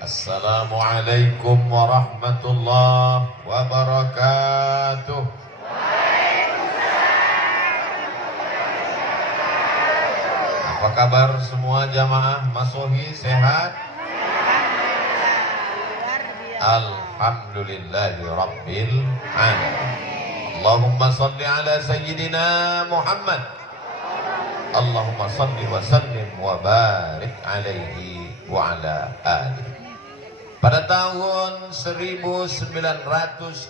Assalamualaikum warahmatullahi wabarakatuh. Apa kabar semua jamaah Masohi, sehat? Alhamdulillahi rabbil alamin. Allahumma salli ala sayyidina Muhammad. Allahumma salli wa sallim wa barik alaihi wa ala alihi. Pada tahun 1953,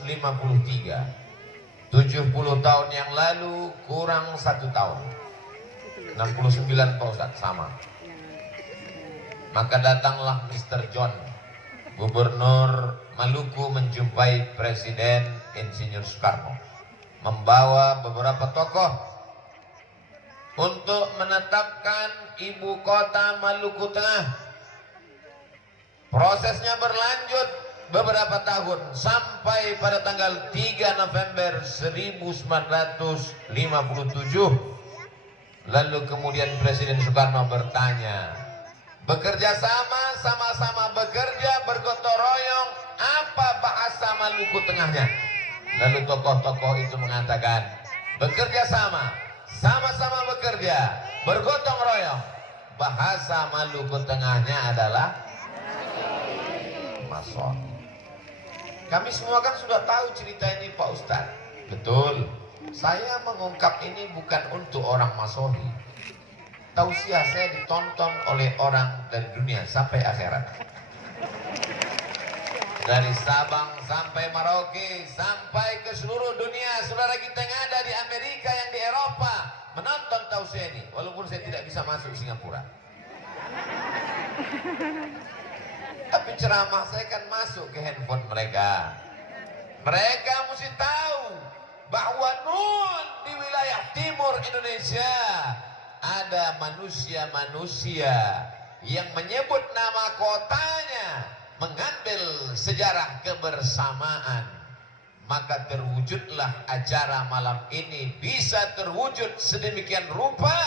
70 tahun yang lalu, kurang 1 tahun, 69 Pak Ustadz, sama. Maka datanglah Mr. John, Gubernur Maluku, menjumpai Presiden Insinyur Soekarno, membawa beberapa tokoh untuk menetapkan ibu kota Maluku Tengah. Prosesnya berlanjut beberapa tahun sampai pada tanggal 3 November 1957. Lalu kemudian Presiden Soekarno bertanya, bekerja sama-sama bekerja, bergotong royong, apa bahasa Maluku Tengahnya? Lalu tokoh-tokoh itu mengatakan, bekerja sama-sama bekerja, bergotong royong, bahasa Maluku Tengahnya adalah Masohi. Kami semua kan sudah tahu cerita ini Pak Ustadz. Betul. Saya mengungkap ini bukan untuk orang Masohi. Tausiah saya ditonton oleh orang dari dunia sampai akhirat. Dari Sabang sampai Merauke, sampai ke seluruh dunia. Saudara kita yang ada di Amerika, yang di Eropa, menonton tausiah ini. Walaupun saya tidak bisa masuk Singapura, tapi ceramah saya kan masuk ke handphone mereka. Mereka mesti tahu bahwa nun di wilayah timur Indonesia ada manusia-manusia yang menyebut nama kotanya, mengambil sejarah kebersamaan. Maka terwujudlah acara malam ini, bisa terwujud sedemikian rupa.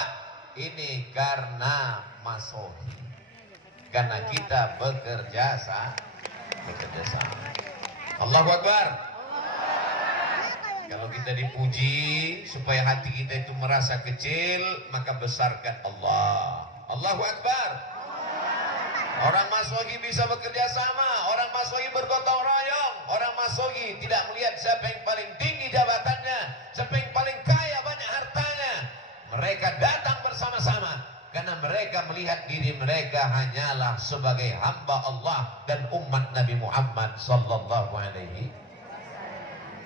Ini karena Masohi, karena kita bekerja sama. Allahu Akbar. Kalau kita dipuji supaya hati kita itu merasa kecil, maka besarkan Allah. Allahu Akbar. Orang Masohi bisa bekerja sama, orang Masohi bergotong royong, orang Masohi tidak melihat siapa yang paling tinggi jabatannya, siapa yang paling kaya banyak hartanya. Mereka datang bersama-sama karena mereka melihat diri mereka hanyalah sebagai hamba Allah dan umat Nabi Muhammad sallallahu alaihi.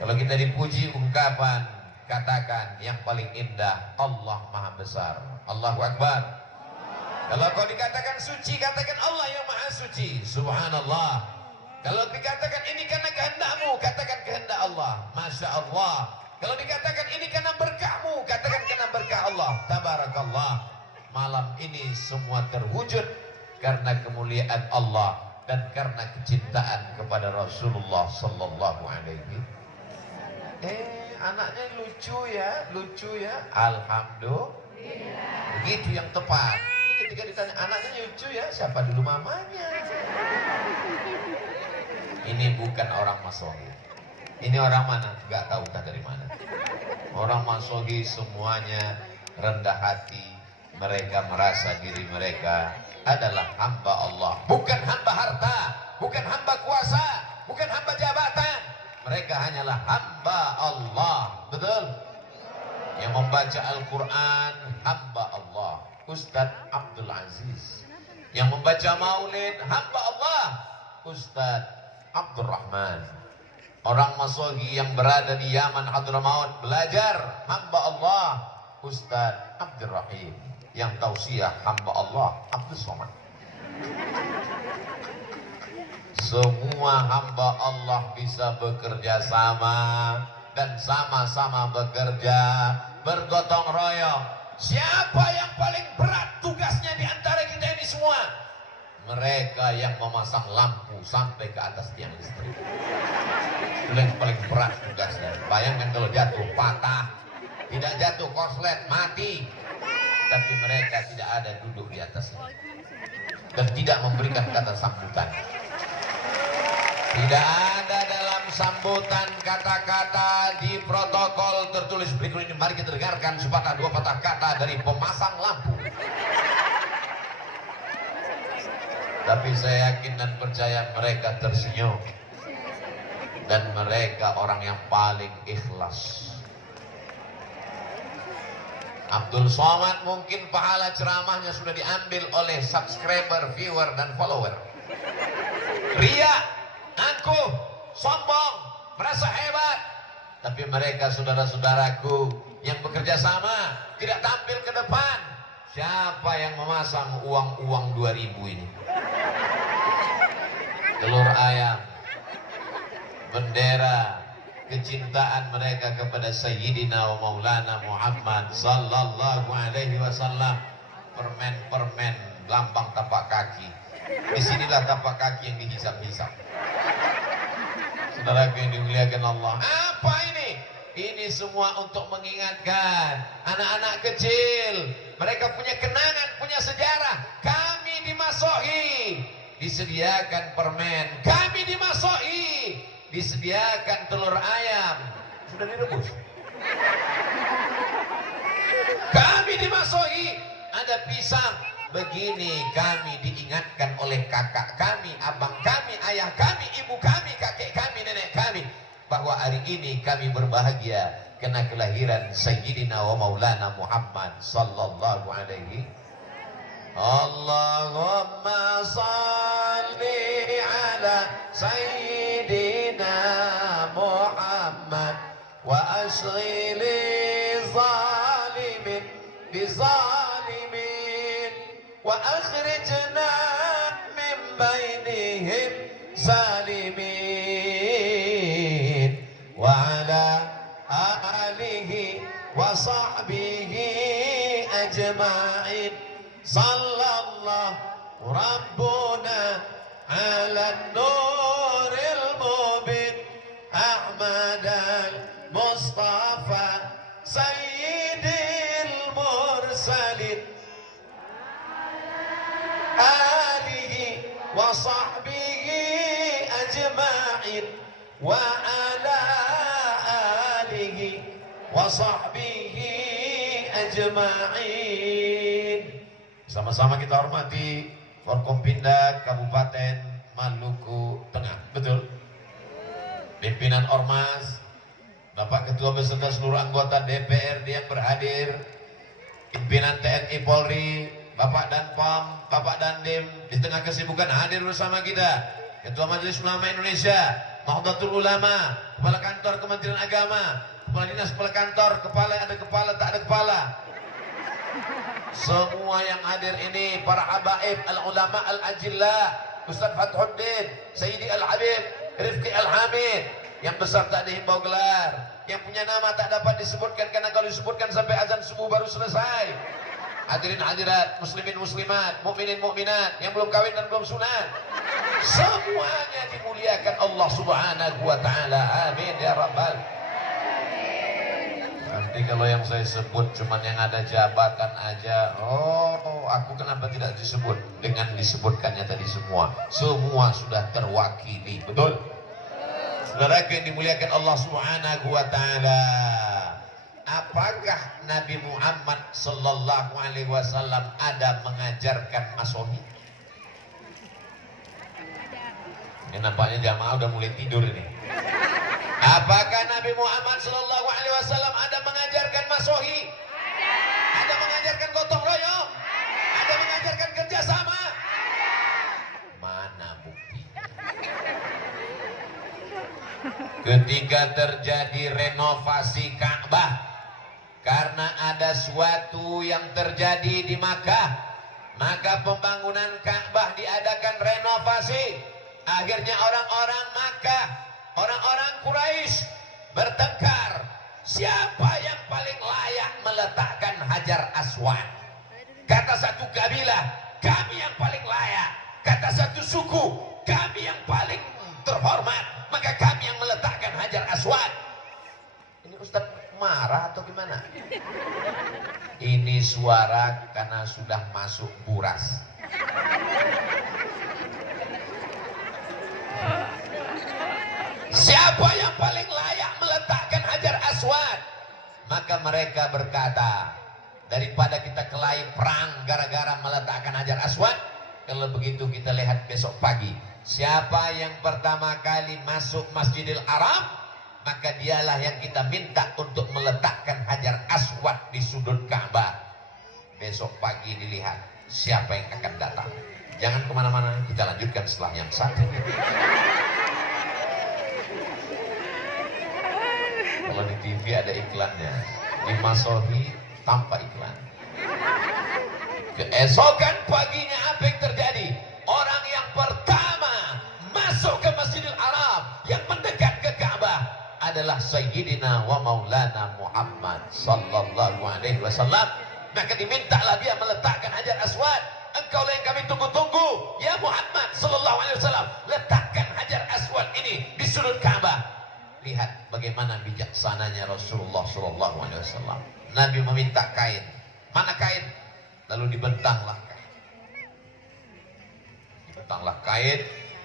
Kalau kita dipuji, ungkapan, katakan yang paling indah, Allah Maha Besar. Allahu Akbar. Kalau kau dikatakan suci, katakan Allah yang Maha Suci. Subhanallah. Kalau dikatakan ini karena kehendakmu, katakan kehendak Allah. Masya Allah. Kalau dikatakan ini karena berkahmu, katakan karena berkah Allah. Tabarakallah. Malam ini semua terwujud karena kemuliaan Allah dan karena kecintaan kepada Rasulullah sallallahu alaihi. Anaknya lucu ya. Alhamdulillah. Begitu yang tepat. Ketika ditanya anaknya lucu ya, siapa dulu mamanya? Ini bukan orang Masohi. Ini orang mana? Gak tahu dari mana. Orang Masohi semuanya rendah hati. Mereka merasa diri mereka adalah hamba Allah, bukan hamba harta, bukan hamba kuasa, bukan hamba jabatan. Mereka hanyalah hamba Allah. Betul? Yang membaca Al-Quran hamba Allah, Ustadz Abdul Aziz. Yang membaca maulid hamba Allah, Ustadz Abdul Rahman. Orang Masohi yang berada di Yaman Hadramaut belajar hamba Allah, Ustadz Abdul Rahim. Yang tausiah hamba Allah Abdul Somad. Semua hamba Allah bisa bekerja sama dan sama-sama bekerja, bergotong royong. Siapa yang paling berat tugasnya di antara kita ini semua? Mereka yang memasang lampu sampai ke atas tiang listrik. Itu yang paling berat tugasnya. Bayangkan kalau jatuh patah, tidak jatuh korslet mati. Tapi mereka tidak ada duduk di atasnya dan tidak memberikan kata sambutan. Tidak ada dalam sambutan kata-kata di protokol tertulis berikut ini. Mari kita dengarkan sepatah dua patah kata dari pemasang lampu. Tapi saya yakin dan percaya mereka tersenyum. Dan mereka orang yang paling ikhlas. Abdul Somad mungkin pahala ceramahnya sudah diambil oleh subscriber, viewer, dan follower. Ria, angkuh, sombong, merasa hebat. Tapi mereka saudara-saudaraku yang bekerja sama tidak tampil ke depan. Siapa yang memasang uang-uang 2000 ini? Telur ayam, bendera kecintaan mereka kepada Sayyidina wa Maulana Muhammad sallallahu alaihi wasallam. Permen-permen lambang tapak kaki. Disinilah tapak kaki yang dihisap-hisap. Saudara yang dimuliakan Allah, apa ini? Ini semua untuk mengingatkan anak-anak kecil. Mereka punya kenangan, punya sejarah. Kami dimasohi, disediakan permen. Kami dimasohi, disediakan telur ayam. Sudah direbus. Kami dimasohi, ada pisang. Begini kami diingatkan oleh kakak kami, abang kami, ayah kami, ibu kami, kakek kami, nenek kami, bahwa hari ini kami berbahagia karena kelahiran Sayyidina wa Maulana Muhammad sallallahu alaihi. Allahumma salli ala Sayyidina Muhammad wa ashghili zalimin bizalimin wa akhrijna min bainihim salimin wa ala alihi wa sahbihi ajma'in. Sallallahu Rabbuna ala nuril mubin Ahmad al-Mustafa Sayyidil Mursalin alihi wa sahbihi ajma'in wa ala alihi wa sahbihi ajma'in. Sama-sama kita hormati Forkompinda Kabupaten Maluku Tengah. Betul? Pimpinan Ormas, Bapak Ketua beserta seluruh anggota DPRD yang berhadir, pimpinan TNI Polri, Bapak Danpam, Bapak Dandim, di tengah kesibukan hadir bersama kita, Ketua Majelis Ulama Indonesia, Nahdlatul Ulama, Kepala Kantor Kementerian Agama, Kepala Dinas, Kepala Kantor, Kepala ada kepala, tak ada kepala. Semua yang hadir ini, para habaib, al-ulama al-ajillah, Ustaz Fathuddin, Sayyidi al-Habib, Rifki al-Hamid, yang besar tak dihimbau gelar, yang punya nama tak dapat disebutkan karena kalau disebutkan sampai azan subuh baru selesai. Hadirin hadirat, muslimin muslimat, mukminin mukminat, yang belum kawin dan belum sunat, semuanya dimuliakan Allah Subhanahu wa taala. Amin ya rabbal. Nanti kalau yang saya sebut cuman yang ada jabatan aja, oh aku kenapa tidak disebut? Dengan disebutkannya tadi semua sudah terwakili, betul? Saudara yang dimuliakan Allah Subhanahu wa taala, apakah Nabi Muhammad sallallahu alaihi wasallam ada mengajarkan masohi? Ini nampaknya jamaah udah mulai tidur ini. Apakah Nabi Muhammad sallallahu alaihi wasallam ada mengajarkan masohi? Ada mengajarkan gotong royong? Ada mengajarkan kerjasama? Mana buktinya? Ketika terjadi renovasi Ka'bah, karena ada suatu yang terjadi di Makkah, maka pembangunan Ka'bah diadakan renovasi. Akhirnya orang-orang Makkah, orang-orang Quraisy bertengkar, siapa yang paling layak meletakkan Hajar Aswad. Kata satu kabilah, kami yang paling layak. Kata satu suku, kami yang paling terhormat, maka kami yang meletakkan Hajar Aswad. Ini Ustaz marah atau gimana? Ini suara karena sudah masuk buras. siapa yang paling layak meletakkan Hajar Aswad? Maka mereka berkata, daripada kita kelahi perang gara-gara meletakkan Hajar Aswad, kalau begitu kita lihat besok pagi, siapa yang pertama kali masuk Masjidil Haram, maka dialah yang kita minta untuk meletakkan Hajar Aswad di sudut Ka'bah. Besok pagi dilihat siapa yang akan datang. Jangan kemana-mana, kita lanjutkan setelah yang satu. Kalau di TV ada iklannya, di Masohi tanpa iklan. Keesokan paginya apa yang terjadi? Orang yang pertama masuk ke Masjidil Haram, yang mendekat ke Ka'bah adalah Sayyidina wa Maulana Muhammad sallallahu alaihi wasallam. Maka dimintalah dia meletakkan Hajar Aswad. Engkau yang kami tunggu-tunggu, ya Muhammad sallallahu alaihi wasallam, letakkan Hajar Aswad ini di sudut Ka'bah. Lihat bagaimana bijaksananya Rasulullah sallallahu alaihi wasallam. Nabi meminta kain. Mana kain? Lalu dibentanglah kain. Dibentanglah kain,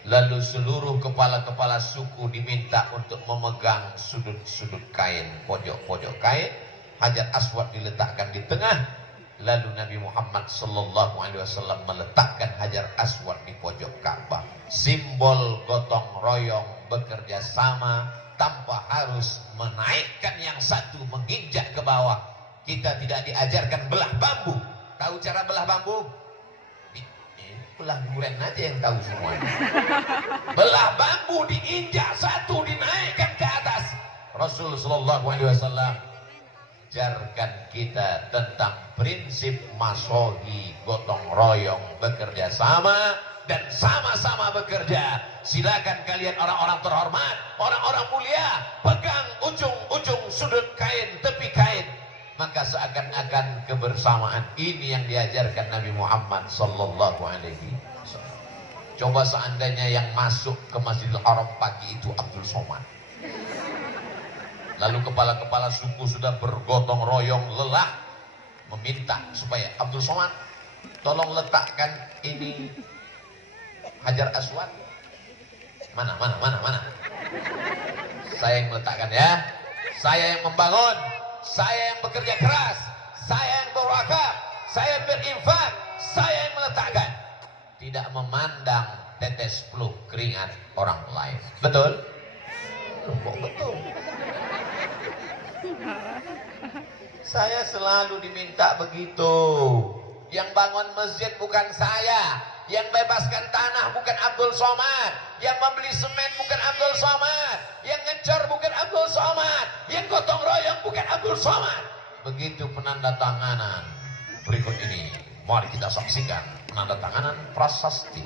lalu seluruh kepala-kepala suku diminta untuk memegang sudut-sudut kain, pojok-pojok kain. Hajar Aswad diletakkan di tengah. Lalu Nabi Muhammad sallallahu alaihi wasallam meletakkan Hajar Aswad di pojok Ka'bah. Simbol gotong royong, bekerja sama tanpa harus menaikkan yang satu menginjak ke bawah. Kita tidak diajarkan belah bambu. Tahu cara belah bambu? Belah durian aja yang tahu semuanya. Belah bambu diinjak satu, dinaikkan ke atas. Rasul sallallahu alaihi wasallam ajarkan kita tentang prinsip masohi, gotong royong, bekerja sama dan sama-sama bekerja. Silakan kalian orang-orang terhormat, orang-orang mulia, pegang ujung-ujung sudut kain, tepi kain. Maka seakan-akan kebersamaan ini yang diajarkan Nabi Muhammad sallallahu alaihi wasallam. Coba seandainya yang masuk ke Masjidil Haram pagi itu Abdul Somad. Lalu kepala-kepala suku sudah bergotong royong lelah meminta supaya Abdul Somad tolong letakkan ini Hajar Aswad. Mana? Saya yang meletakkan ya. Saya yang membangun. Saya yang bekerja keras. Saya yang berwakaf. Saya yang berinfak. Saya yang meletakkan. Tidak memandang tetes peluh keringat orang lain. Betul? Betul. Saya selalu diminta begitu. Yang bangun masjid bukan saya, yang bebaskan tanah bukan Abdul Somad, yang membeli semen bukan Abdul Somad, yang ngecor bukan Abdul Somad, yang gotong royong bukan Abdul Somad. Begitu penandatanganan berikut ini, mari kita saksikan penandatanganan prasasti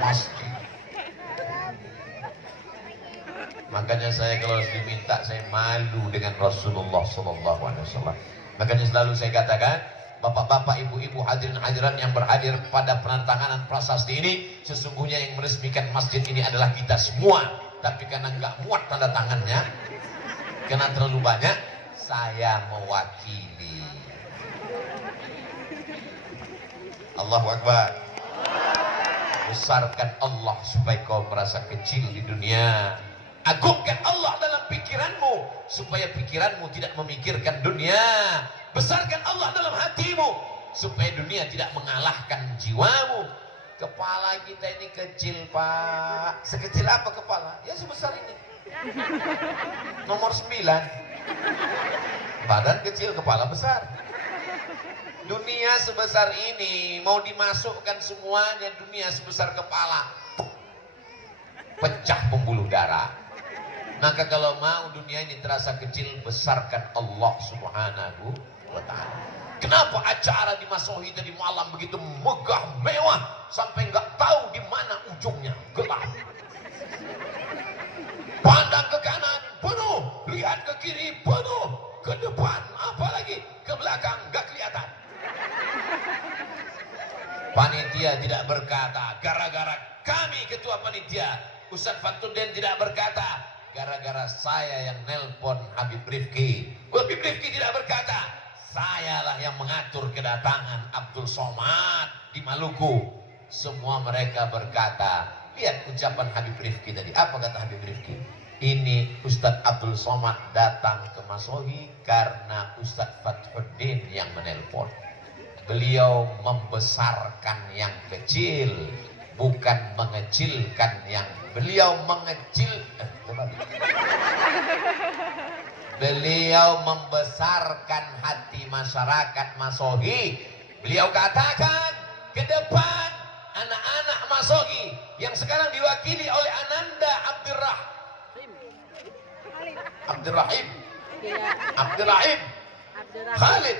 masjid. Makanya saya kalau diminta, saya malu dengan Rasulullah sallallahu alaihi wasallam. Makanya selalu saya katakan, bapak-bapak, ibu-ibu, hadirin hadirat yang berhadir pada penandatanganan prasasti ini, sesungguhnya yang meresmikan masjid ini adalah kita semua. Tapi karena nggak muat tanda tangannya, karena terlalu banyak, saya mewakili. Allahu Akbar. Besarkan Allah supaya kau merasa kecil di dunia. Agungkan Allah dalam pikiranmu supaya pikiranmu tidak memikirkan dunia. Besarkan Allah dalam hatimu supaya dunia tidak mengalahkan jiwamu. Kepala kita ini kecil, Pak. Sekecil apa kepala? Ya sebesar ini. Nomor 9. Badan kecil, kepala besar. Dunia sebesar ini mau dimasukkan semuanya, dunia sebesar kepala. Pecah pembuluh darah. Maka kalau mau dunia ini terasa kecil, besarkan Allah subhanahu wa ta'ala. Kenapa acara di Masohi tadi malam begitu megah, mewah, sampai nggak tahu di mana ujungnya, gelap. Pandang ke kanan, penuh. Lihat ke kiri, penuh. Ke depan, apalagi ke belakang, nggak kelihatan. Panitia tidak berkata, gara-gara kami ketua panitia, Ustaz Fatuddin tidak berkata, gara-gara saya yang nelpon Habib Rifki. Habib Rifki tidak berkata, sayalah yang mengatur kedatangan Abdul Somad di Maluku. Semua mereka berkata, lihat ucapan Habib Rifki tadi. Apa kata Habib Rifki? Ini Ustadz Abdul Somad datang ke Masohi karena Ustadz Fathuddin yang menelpon. Beliau membesarkan yang kecil, bukan mengecilkan yang beliau beliau membesarkan hati masyarakat Masohi. Beliau katakan ke depan anak-anak Masohi yang sekarang diwakili oleh Ananda Abdurrahim Khalid.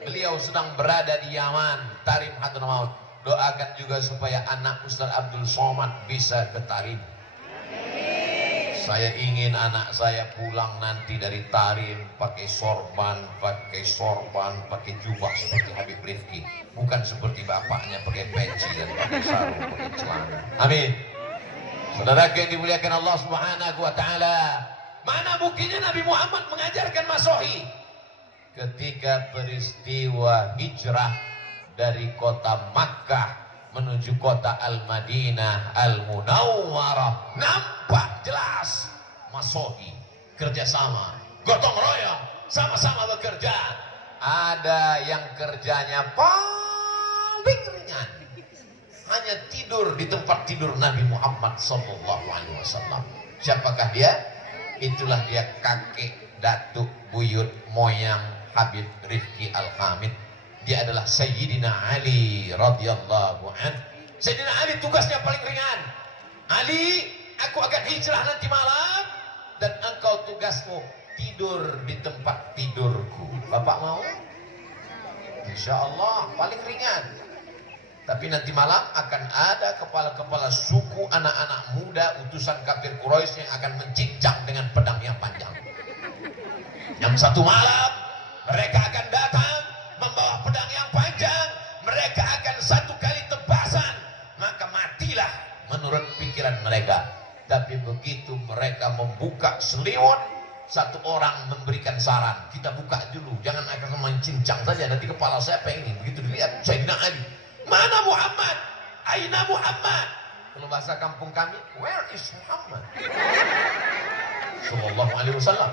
Beliau sedang berada di Yaman, Tarim Hadramaut. Doakan juga supaya anak Ustaz Abdul Somad bisa ke Tarim. Saya ingin anak saya pulang nanti dari Tarim pakai sorban, pakai jubah seperti Habib Rifki, bukan seperti bapaknya pakai peci dan pakai sarung, pakai celana. Amin. Saudara yang dimuliakan Allah Subhanahu wa taala, mana buktinya Nabi Muhammad mengajarkan Masohi? Ketika peristiwa hijrah dari kota Makkah menuju kota Al-Madinah Al-Munawwarah, nampak jelas Masohi kerjasama, gotong royong, sama-sama bekerja. Ada yang kerjanya paling ringan, hanya tidur di tempat tidur Nabi Muhammad SAW. Siapakah dia? Itulah dia kakek, datuk, buyut, moyang Habib Rifki Al-Hamid. Dia adalah Sayyidina Ali radhiyallahu an. Sayyidina Ali tugasnya paling ringan. Ali, aku akan hijrah nanti malam dan engkau tugasmu tidur di tempat tidurku. Bapak mau? Insya Allah paling ringan. Tapi nanti malam akan ada kepala-kepala suku anak-anak muda utusan kafir Quraisy yang akan mencincang dengan pedang yang panjang. Jam 1 malam mereka akan datang membawa pedang yang panjang. Mereka akan 1 kali tebasan, maka matilah menurut pikiran mereka. Tapi begitu mereka membuka selimut, satu orang memberikan saran, kita buka dulu, jangan akan mencincang saja, nanti kepala saya pengen. Begitu dilihat Sayyidina Ali, mana Muhammad? Aina Muhammad? Kalau bahasa kampung kami, where is Muhammad? Sallallahu alaihi wasallam.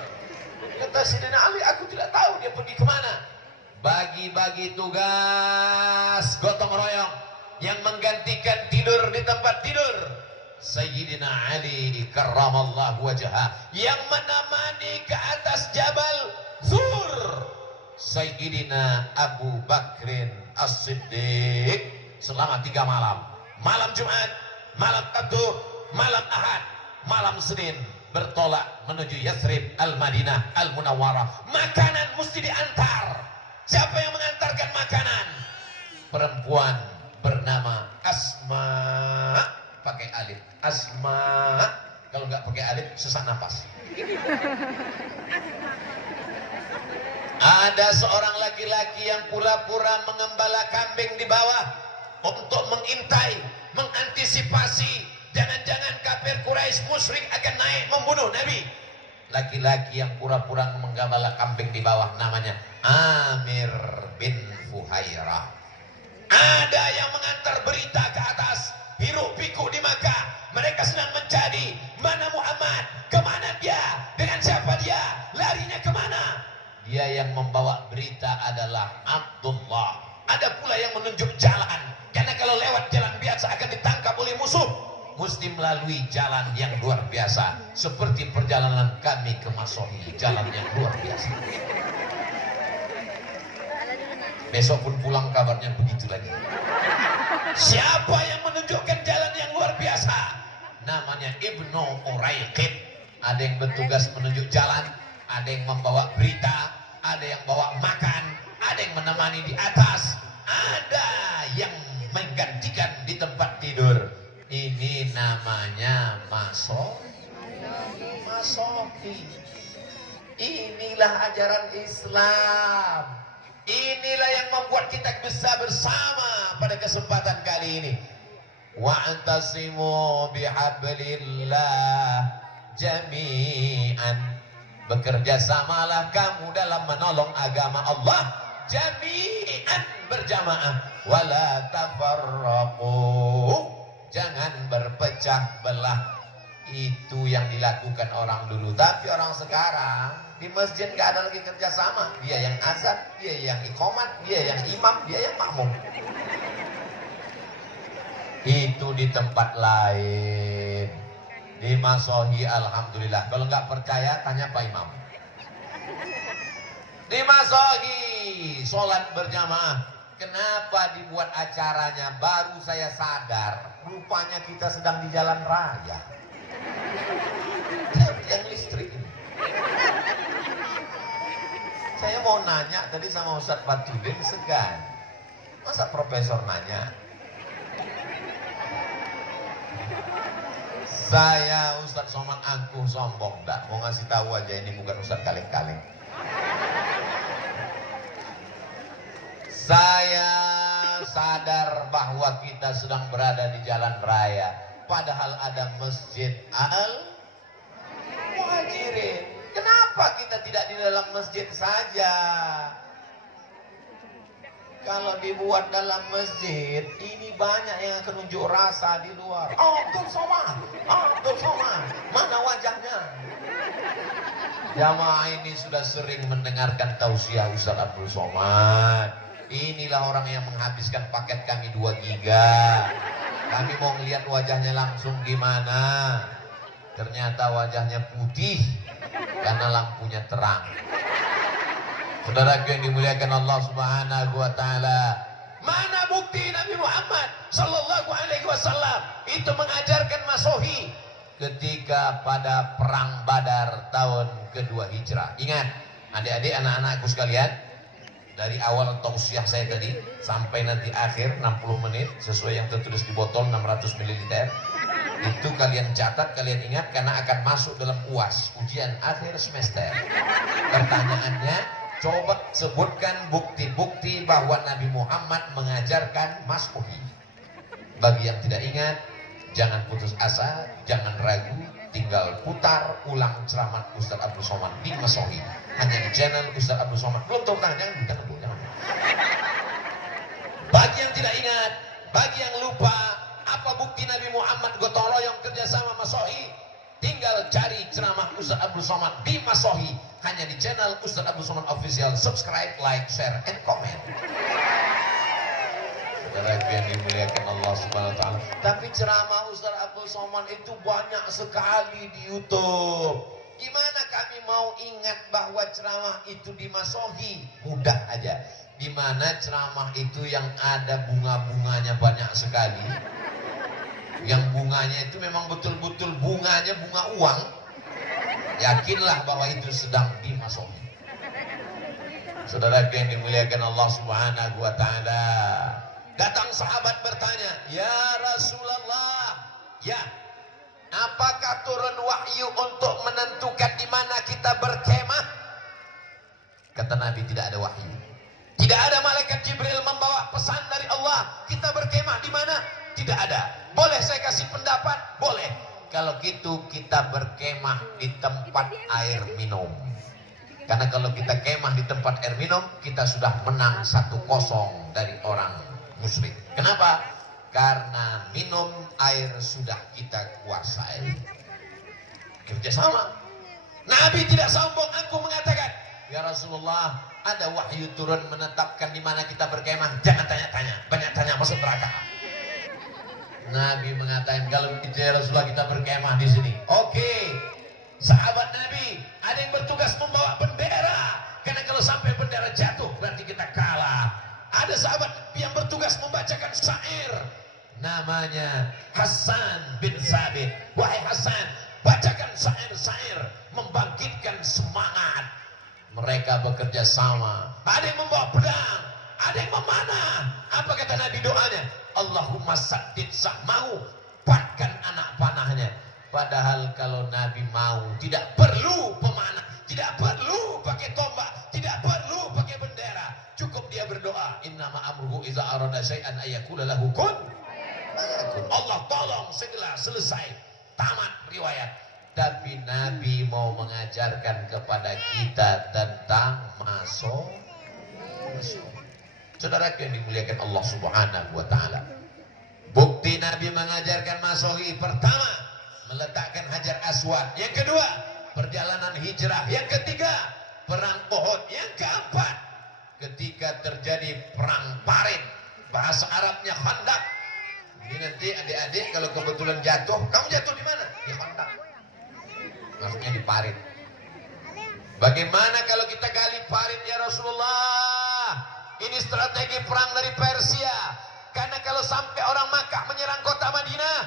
Kata Sayyidina Ali, aku tidak tahu dia pergi kemana. Bagi-bagi tugas, gotong royong. Yang menggantikan tidur di tempat tidur Sayyidina Ali karramallahu wajhah. Yang menemani ke atas Jabal Zur Sayyidina Abu Bakrin As-Siddiq selama 3 malam. Malam Jumat, malam Sabtu, malam Ahad, malam Senin bertolak menuju Yathrib Al-Madinah Al-Munawwarah. Makanan mesti diantar. Siapa yang mengantarkan makanan? Perempuan bernama Asma, pakai alif. Asma, kalau nggak pakai alif sesak napas. Ada seorang laki-laki yang pura-pura mengembala kambing di bawah untuk mengintai, mengantisipasi jangan-jangan kafir Quraisy musyrik akan naik membunuh Nabi. Laki-laki yang pura-pura menggembala kambing di bawah namanya Amir bin Fuhairah. Ada yang mengantar berita ke atas, hiruk pikuk di Makkah. Mereka sedang mencari mana Muhammad, kemana dia, dengan siapa dia, larinya kemana. Dia yang membawa berita adalah Abdullah. Ada pula yang menunjuk jalan, karena kalau lewat jalan biasa akan ditangkap oleh musuh. Mesti melalui jalan yang luar biasa, seperti perjalanan kami ke Masohi, jalan yang luar biasa. Besok pun pulang kabarnya begitu lagi. Siapa yang menunjukkan jalan yang luar biasa? Namanya Ibnu Uraiqib. Ada yang bertugas menunjuk jalan, ada yang membawa berita, ada yang bawa makan, ada yang menemani di atas, ada yang menggantikan di tempat tidur. Ini namanya Masohi. Inilah ajaran Islam. Inilah yang membuat kita bisa bersama pada kesempatan kali ini. Wa'tasimu bihablillah jami'an. Bekerja samalah kamu dalam menolong agama Allah jami'an, berjamaah. Wala tafarraqu, jangan berpecah belah. Itu yang dilakukan orang dulu. Tapi orang sekarang di masjid gak ada lagi kerjasama. Dia yang azan, dia yang iqamat, dia yang imam, dia yang makmum. Itu di tempat lain. Di Masohi alhamdulillah. Kalau nggak percaya tanya Pak Imam. Di Masohi sholat berjamaah. Kenapa dibuat acaranya? Baru saya sadar, rupanya kita sedang di jalan raya. Yang listrik ini. Saya mau nanya tadi sama Ustadz Fatudin segan. Masa profesor nanya? Saya Ustadz Somad angkuh sombong dah. Mau ngasih tahu aja ini bukan Ustadz kaleng-kaleng. Saya sadar bahwa kita sedang berada di jalan raya. Padahal ada masjid Al-Muhajirin. Kenapa kita tidak di dalam masjid saja? Kalau dibuat dalam masjid, ini banyak yang akan unjuk rasa di luar. Abdul Somad, mana wajahnya? Jamaah ini sudah sering mendengarkan tausiah Ustaz Abdul Somad. Inilah orang yang menghabiskan paket kami 2 giga. Kami mau ngeliat wajahnya langsung gimana. Ternyata wajahnya putih karena lampunya terang. Saudaraku yang dimuliakan Allah Subhanahu wa taala, mana bukti Nabi Muhammad sallallahu alaihi wasallam itu mengajarkan masohi ketika pada perang Badar tahun kedua Hijrah. Ingat, adik-adik, anak-anakku sekalian, dari awal tausiah saya tadi sampai nanti akhir 60 menit sesuai yang tertulis di botol 600 ml. Itu kalian catat, kalian ingat karena akan masuk dalam UAS, ujian akhir semester. Pertanyaannya, coba sebutkan bukti-bukti bahwa Nabi Muhammad mengajarkan masohi. Bagi yang tidak ingat, jangan putus asa, jangan ragu, tinggal putar ulang ceramah Ustaz Abdul Somad di Masohi. Hanya di channel Ustaz Abdul Somad. Belum tahu tangan, jangan dulu. Bagi yang tidak ingat, bagi yang lupa, apa bukti Nabi Muhammad gotong royong kerjasama Masohi? Tinggal cari ceramah Ustaz Abdul Somad di Masohi. Hanya di channel Ustaz Abdul Somad Official. Subscribe, like, share, and comment. Saudara yang dimuliakan Allah Subhanahu wa taala. Tapi ceramah Ustaz Abdul Somad itu banyak sekali di YouTube. Gimana kami mau ingat bahwa ceramah itu di Masohi? Mudah aja. Di mana ceramah itu yang ada bunga-bunganya banyak sekali. Yang bunganya itu memang betul-betul bunganya bunga uang. Yakinlah bahwa itu sedang di Masohi. Saudara yang dimuliakan Allah Subhanahu wa taala. Datang sahabat bertanya, "Ya Rasulullah, ya, apakah turun wahyu untuk menentukan di mana kita berkemah?" Kata Nabi, tidak ada wahyu. Tidak ada malaikat Jibril membawa pesan dari Allah. Kita berkemah di mana? Tidak ada. Boleh saya kasih pendapat? Boleh. Kalau gitu kita berkemah di tempat air minum. Karena kalau kita kemah di tempat air minum, kita sudah menang 1-0 dari orang musyrik. Kenapa? Karena minum air sudah kita kuasai. Kerjasama. Nabi tidak sombong, aku mengatakan, "Ya Rasulullah, ada wahyu turun menetapkan di mana kita berkemah. Jangan tanya-tanya, banyak tanya masuk neraka." Nabi mengatakan, "Kalau gitu ya Rasulullah, kita berkemah di sini." Oke. Sahabat Nabi, ada yang bertugas membawa bendera. Karena kalau sampai bendera jatuh, berarti kita kalah. Ada sahabat yang bertugas membacakan syair. Namanya Hasan bin Sabit. Wahai Hasan, bacakan syair-syair, membangkitkan semangat. Mereka bekerja sama. Ada yang membawa pedang, ada yang memanah. Apa kata Nabi doanya? Allahumma saddid sahmahu, kuatkan anak panahnya. Padahal kalau Nabi mau, tidak perlu pemanah, tidak perlu pakai tombak, tidak perlu pakai bendera. Cukup dia berdoa, innama amruhu iza arada syai'an ayyakula lahu kun fayakun. Allah tolong segera selesai, tamat riwayat. Tapi Nabi mau mengajarkan kepada kita tentang masohi. Saudara yang dimuliakan Allah Subhanahu wa taala. Bukti Nabi mengajarkan masohi, pertama, meletakkan hajat Hajar Aswad. Yang kedua, perjalanan hijrah. Yang ketiga, perang Uhud. Yang keempat, ketika terjadi perang Parit, bahasa Arabnya Khandaq. Ini nanti adik-adik kalau kebetulan jatuh, kamu jatuh di mana? Di Khandaq. Maksudnya di Parit. Bagaimana kalau kita gali Parit ya Rasulullah? Ini strategi perang dari Persia. Karena kalau sampai orang Makkah menyerang kota Madinah,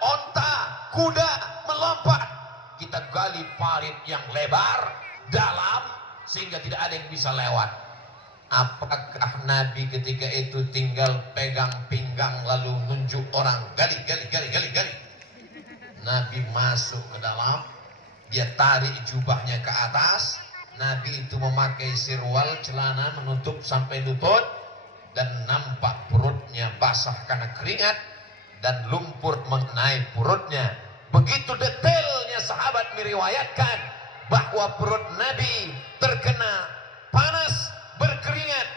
onta, kuda melompat. Kita gali parit yang lebar, dalam, sehingga tidak ada yang bisa lewat. Apakah Nabi ketika itu tinggal pegang pinggang lalu nunjuk orang, gali. Nabi masuk ke dalam, dia tarik jubahnya ke atas. Nabi itu memakai sirwal, celana menutup sampai lutut, dan nampak perutnya basah karena keringat dan lumpur mengenai perutnya. Begitu detailnya sahabat meriwayatkan bahwa perut Nabi terkena panas, berkeringat,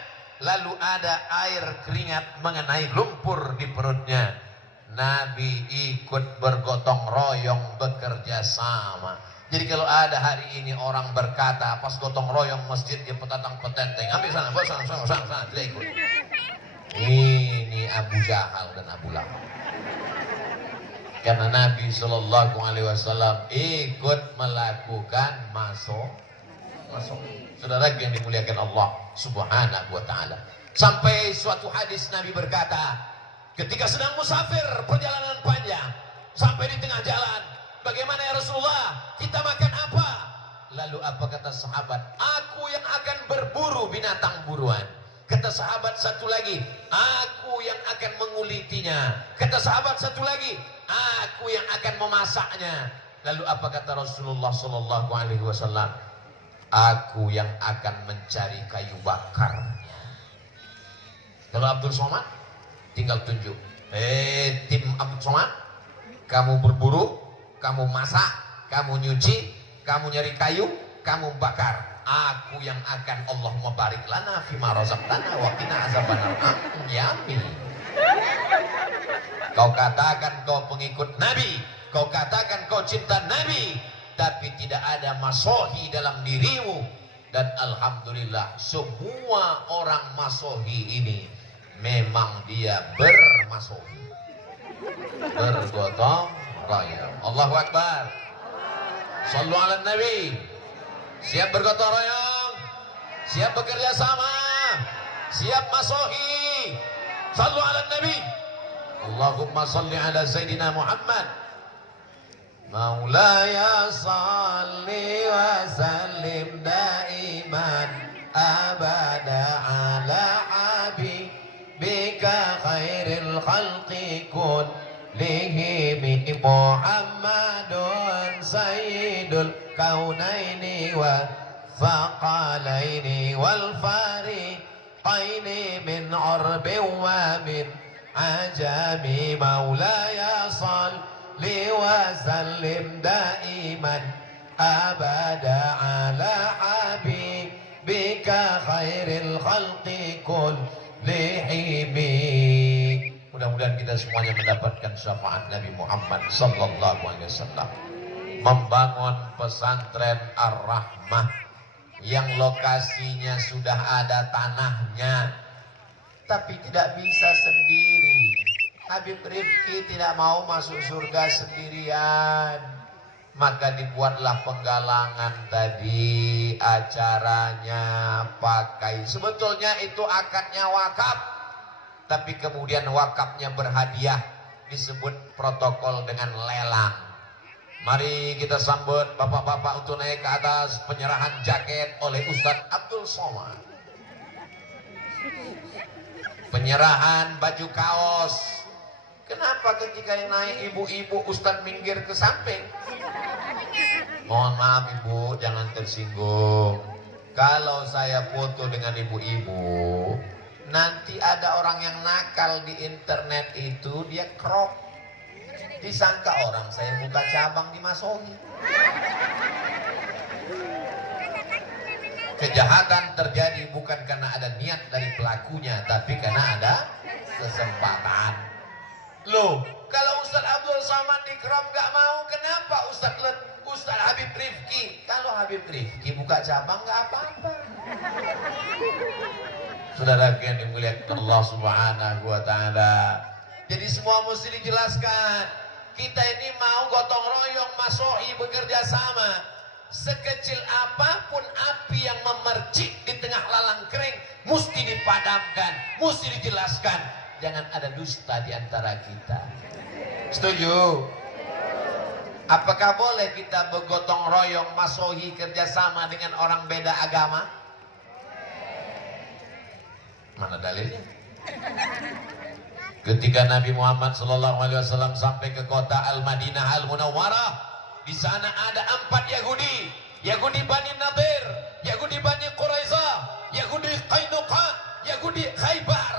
lalu ada air keringat mengenai lumpur di perutnya. Nabi ikut bergotong royong, bekerja sama. Jadi kalau ada hari ini orang berkata pas gotong royong masjid dia petatang petenteng, ambil sana, bawa sana, tidak ikut. Ini Abu Jahal dan Abu Lahab. Karena Nabi Shallallahu Alaihi Wasallam ikut melakukan masuk. Saudara yang dimuliakan Allah Subhanahu Wa Taala. Sampai suatu hadis Nabi berkata, ketika sedang musafir perjalanan panjang, sampai di tengah jalan, bagaimana ya Rasulullah? Kita makan apa? Lalu apa kata sahabat? Aku yang akan berburu binatang buruan. Kata sahabat satu lagi, aku yang akan mengulitinya. Kata sahabat satu lagi, aku yang akan memasaknya. Lalu apa kata Rasulullah Sallallahu Alaihi Wasallam? Aku yang akan mencari kayu bakarnya. Kalau Abdul Somad, tinggal tunjuk. Tim Abdul Somad, kamu berburu, kamu masak, kamu nyuci, kamu nyari kayu, kamu bakar. Aku yang akan Allahumma barik lana fima razaqtana wa qina azabannar. Yamin. Kau katakan kau pengikut Nabi, kau katakan kau cinta Nabi, tapi tidak ada masohi dalam dirimu. Dan alhamdulillah semua orang masohi ini memang dia bermasohi, bergotong royong. Allahu Akbar. Sallu ala Nabi. Siap bergotong royong, siap bekerja sama, siap masohi. Sallu ala Nabi. Allahumma salli ala Sayyidina Muhammad. Maulaya salli wa sallim daiman abada ala habibika khairil khalqi kullihim Muhammadun sayyidul kaunaini wa faqalaini wal fariqaini min urbi wa min ajami maulaya salli wa sallim daiman abada ala habibika khairil khalqi kullihim. Mudah-mudahan kita semuanya mendapatkan syafaat Nabi Muhammad Sallallahu Alaihi Wasallam. Membangun pesantren Ar-Rahmah yang lokasinya sudah ada tanahnya, tapi tidak bisa sendiri. Habib Rifki tidak mau masuk surga sendirian, maka dibuatlah penggalangan tadi, acaranya pakai. Sebetulnya itu akadnya wakaf, tapi kemudian wakafnya berhadiah, disebut protokol dengan lelang. Mari kita sambut bapak-bapak untuk naik ke atas, penyerahan jaket oleh Ustadz Abdul Somad. Penyerahan baju kaos. Kenapa ketika naik ibu-ibu Ustadz minggir ke samping? Mohon maaf ibu, jangan tersinggung. Kalau saya foto dengan ibu-ibu, nanti ada orang yang nakal di internet itu, dia crop. Disangka orang saya buka cabang di Masohi. Kejahatan terjadi bukan karena ada niat dari pelakunya, tapi karena ada kesempatan. Loh, kalau Ustadz Abdul Somad di crop gak mau, kenapa Ustadz Habib Rifki buka cabang nggak apa-apa. Saudara yang dimuliakan Allah Subhanahu wa Ta'ala. Jadi semua mesti dijelaskan. Kita ini mau gotong royong, masoi, bekerja sama. Sekecil apapun api yang memercik di tengah lalang kering, mesti dipadamkan, mesti dijelaskan. Jangan ada dusta di antara kita. Setuju? Apakah boleh kita bergotong royong, masohi, kerjasama dengan orang beda agama? Mana dalilnya? Ketika Nabi Muhammad SAW sampai ke kota Al-Madinah Al-Munawwarah, di sana ada 4 Yahudi, Yahudi Bani Nadir, Yahudi Bani Quraizah, Yahudi Qainuqa, Yahudi Khaybar.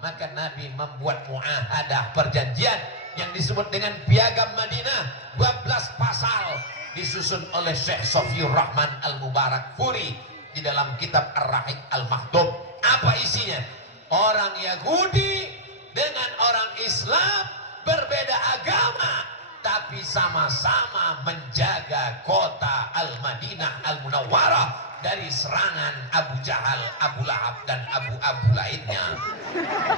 Maka Nabi membuat muahadah, perjanjian yang disebut dengan Piagam Madinah, 12 pasal, disusun oleh Syekh Sofiur Rahman Al-Mubarak Furi di dalam kitab Ar-Rahiq Al-Makhdum. Apa isinya? Orang Yahudi dengan orang Islam berbeda agama, tapi sama-sama menjaga kota Al-Madinah Al-Munawwarah dari serangan Abu Jahal, Abu Lahab, dan Abu lainnya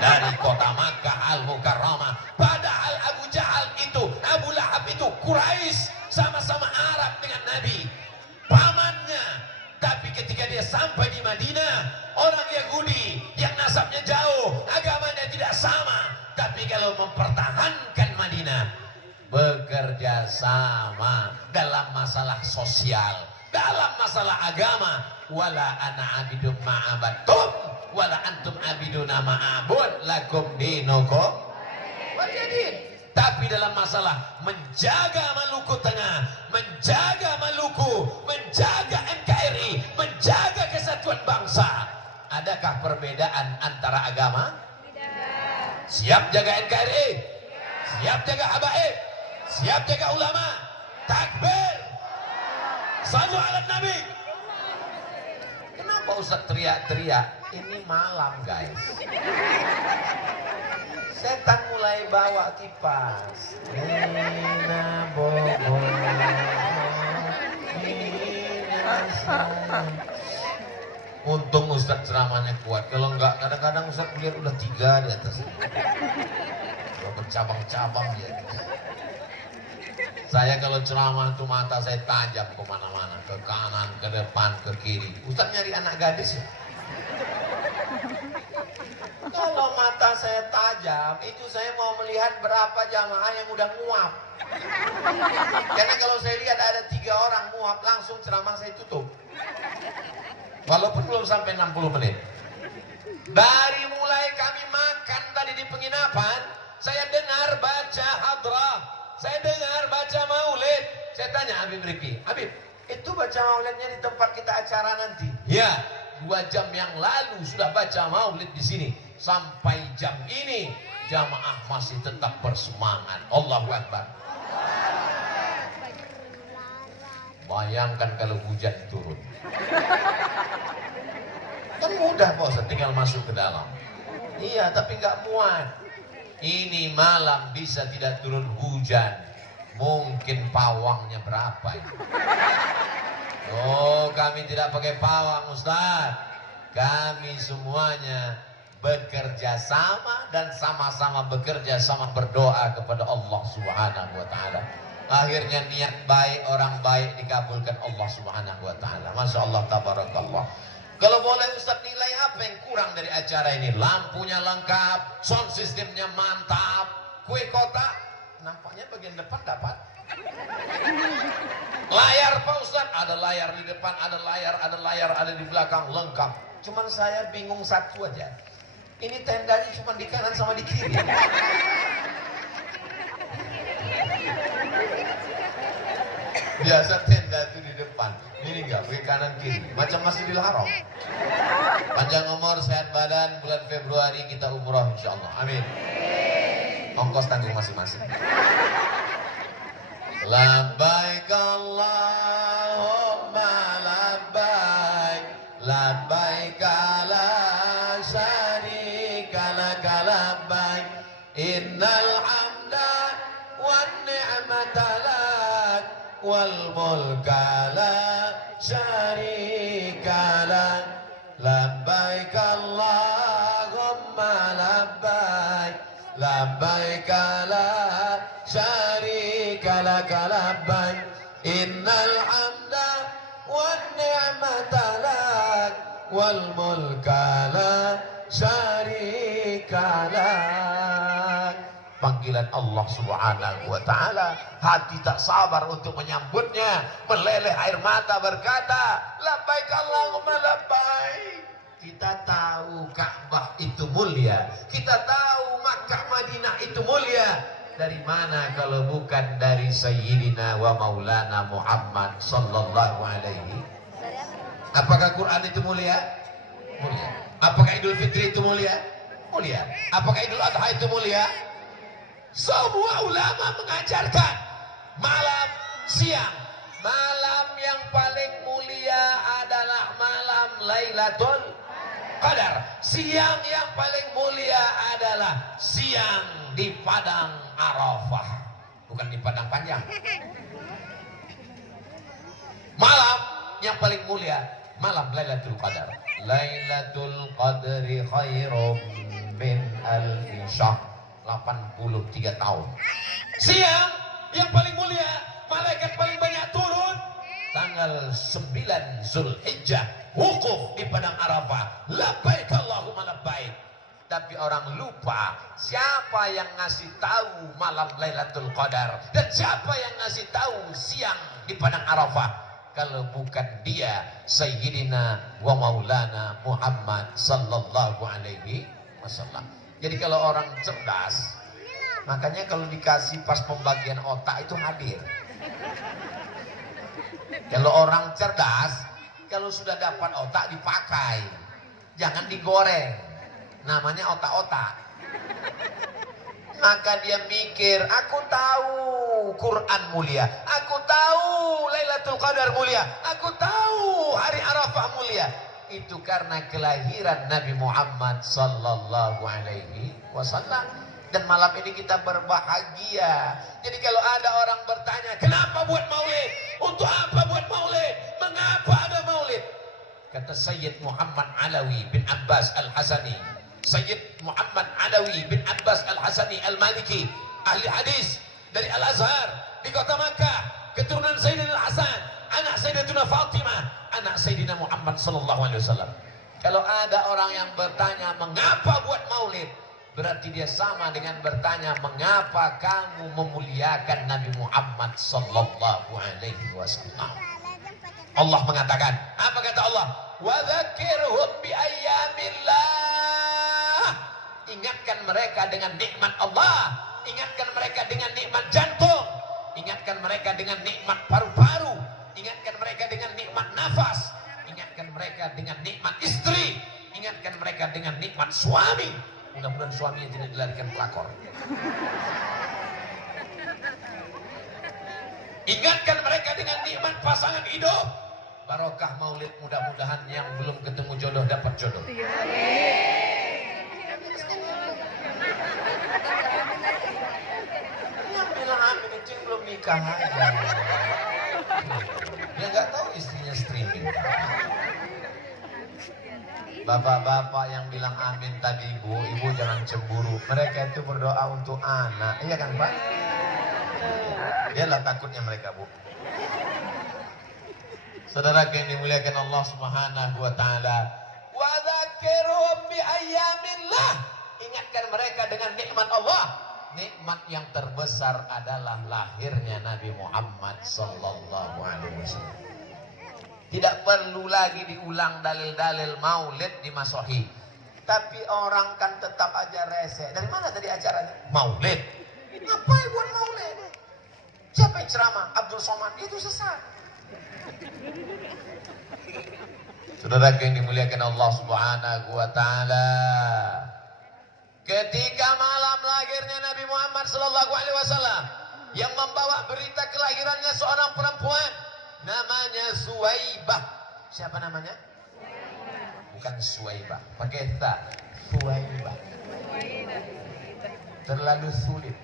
dari kota Makkah Al-Mukarramah. Padahal Abu Jahal itu, Abu Lahab itu Quraisy, sama-sama Arab dengan Nabi, pamannya. Tapi ketika dia sampai di Madinah, orang Yahudi yang nasabnya jauh, agamanya tidak sama, tapi kalau mempertahankan Madinah, bekerja sama dalam masalah sosial, dalam masalah agama. Wala ana abidum ma'abatum wala antum abiduna ma'abud lakum dinukum waliyadin. Tapi dalam masalah menjaga Maluku Tengah, menjaga Maluku, menjaga NKRI, menjaga kesatuan bangsa, adakah perbedaan antara agama? Tidak. Siap jaga NKRI? Siap jaga habaib? Siap jaga ulama? Takbir! Sallu ala Nabi. Kenapa Ustaz teriak-teriak? Ini malam, guys. Setan mulai bawa kipas. Nina bobo. Untung Ustaz ceramahnya kuat. Kalau enggak, kadang-kadang Ustaz lihat udah 3 di atas. Udah bercabang-cabang dia. Saya kalau ceramah tuh mata saya tajam kemana-mana, ke kanan, ke depan, ke kiri. Ustaz nyari anak gadis ya? Kalau mata saya tajam, itu saya mau melihat berapa jamaah yang udah muap. Karena kalau saya lihat ada 3 orang muap, langsung ceramah saya tutup. Walaupun belum sampai 60 menit. Dari mulai kami makan tadi di penginapan, saya dengar baca hadrah, saya dengar baca maulid. Saya tanya Habib Rifki, Habib, itu baca maulidnya di tempat kita acara nanti? Ya, 2 jam yang lalu sudah baca maulid di sini. Sampai jam ini jamaah masih tetap bersemangat. Allahu Akbar. Bayangkan kalau hujan turun. Kan mudah Pak Ustaz, tinggal masuk ke dalam. Iya, tapi nggak muat. Ini malam bisa tidak turun hujan. Mungkin pawangnya berapa ini? Oh, kami tidak pakai pawang Ustaz. Kami semuanya bekerja sama dan sama-sama bekerja sama berdoa kepada Allah Subhanahu wa Ta'ala. Akhirnya niat baik orang baik dikabulkan Allah Subhanahu wa Ta'ala. Masya Allah, tabarakallah. Kalau boleh Ustaz, nilai apa yang kurang dari acara ini? Lampunya lengkap, sound systemnya mantap, kue kotak nampaknya bagian depan dapat. Layar Pak Ustaz, ada layar di depan, ada layar ada di belakang, lengkap. Cuman saya bingung satu aja. Ini tendanya cuma di kanan sama di kiri. Biasa tenda itu di depan, ini enggak, di kanan kiri, macam Masjidil Haram. Panjang umur, sehat badan, bulan Februari kita umroh insyaallah. Amin. Ongkos tanggung masing-masing. Labbaik Allahumma labbaik, labbaik la syarika laka labbaik, innal hamda wan ni'mata lak wal mulka la syarika lak labbaik Allahumma labbaik labbaik la syarika lak labbaik innal hamda wan ni'mata lak wal mulka la syarika lak. Panggilan Allah Subhanahu wa ta'ala, hati tak sabar untuk menyambutnya, meleleh air mata berkata labbaik Allahumma labbaik. Kita tahu Ka'bah itu mulia, kita tahu Makkah Madinah itu mulia. Dari mana kalau bukan dari Sayyidina wa Maulana Muhammad sallallahu alaihi. Apakah Quran itu mulia? Mulia. Apakah Idul Fitri itu mulia? Mulia. Apakah Idul Adha itu mulia? Semua ulama mengajarkan malam siang, malam yang paling mulia adalah malam Lailatul Qadar. Siang yang paling mulia adalah siang di padang Arafah, bukan di padang panjang. Malam yang paling mulia malam Lailatul Qadar. Lailatul Qadri khairum min alfi syahr. 83 tahun. Siang yang paling mulia, malaikat paling banyak turun tanggal 9 Zulhijjah, wukuf di padang Arafah. Labbaik Allahumma labbaik. Tapi orang lupa siapa yang ngasih tahu malam Lailatul Qadar dan siapa yang ngasih tahu siang di padang Arafah. Kalau bukan dia, Sayyidina wa Maulana Muhammad sallallahu alaihi wasallam. Jadi kalau orang cerdas, makanya kalau dikasih pas pembagian otak itu hadir. Kalau orang cerdas, kalau sudah dapat otak dipakai, jangan digoreng. Namanya otak-otak. Maka dia mikir, aku tahu Quran mulia, aku tahu Lailatul Qadar mulia, aku tahu hari Arafah mulia. Itu karena kelahiran Nabi Muhammad sallallahu alaihi wasallam. Dan malam ini kita berbahagia. Jadi kalau ada orang bertanya, kenapa buat maulid? Untuk apa buat maulid? Mengapa ada maulid? Kata Sayyid Muhammad Alawi bin Abbas Al-Hasani, Sayyid Muhammad Alawi bin Abbas Al-Hasani Al-Maliki, ahli hadis dari Al-Azhar di kota Makkah, keturunan Sayyidina Al-Hasan, anak Sayyidatuna Fatimah, anak Sayyidina Muhammad sallallahu alaihi wasallam. Kalau ada orang yang bertanya mengapa buat maulid, berarti dia sama dengan bertanya mengapa kamu memuliakan Nabi Muhammad sallallahu alaihi wasallam. Allah mengatakan, apa kata Allah? Wa dzakirhum bi ayyamillah. Ingatkan mereka dengan nikmat Allah, ingatkan mereka dengan nikmat jantung, ingatkan mereka dengan nikmat paru-paru, ingatkan mereka dengan nikmat nafas, ingatkan mereka dengan nikmat istri, ingatkan mereka dengan nikmat suami. Mudah-mudahan suaminya tidak dilarikan pelakor. Ingatkan mereka dengan nikmat pasangan hidup. Barokah maulid, mudah-mudahan yang belum ketemu jodoh dapat jodoh. Yang bilang amin itu yang belum nikah aja. Dia nggak tahu istrinya streaming. Bapak-bapak yang bilang amin tadi, ibu jangan cemburu. Mereka itu berdoa untuk anak, iya kan Pak? Dialah takutnya mereka, Bu. Saudara yang dimuliakan Allah Subhanahu wa taala, wa dzakirhum bi ayyamillah. Ingatkan mereka dengan nikmat Allah. Nikmat yang terbesar adalah lahirnya Nabi Muhammad sallallahu alaihi wasallam. Tidak perlu lagi diulang dalil-dalil maulid di Masohi. Tapi orang kan tetap aja rese. Dari mana tadi acaranya? Maulid. Ngapain buat maulid? Siapa yang ceramah? Abdul Somad. Itu sesat. Saudara yang dimuliakan Allah Subhanahu wa taala, ketika malam lahirnya Nabi Muhammad sallallahu alaihi wasallam, yang membawa berita kelahirannya seorang perempuan namanya Suwaibah. Siapa namanya? Bukan Suwaibah, pakai ta. Suwaibah. Terlalu sulit.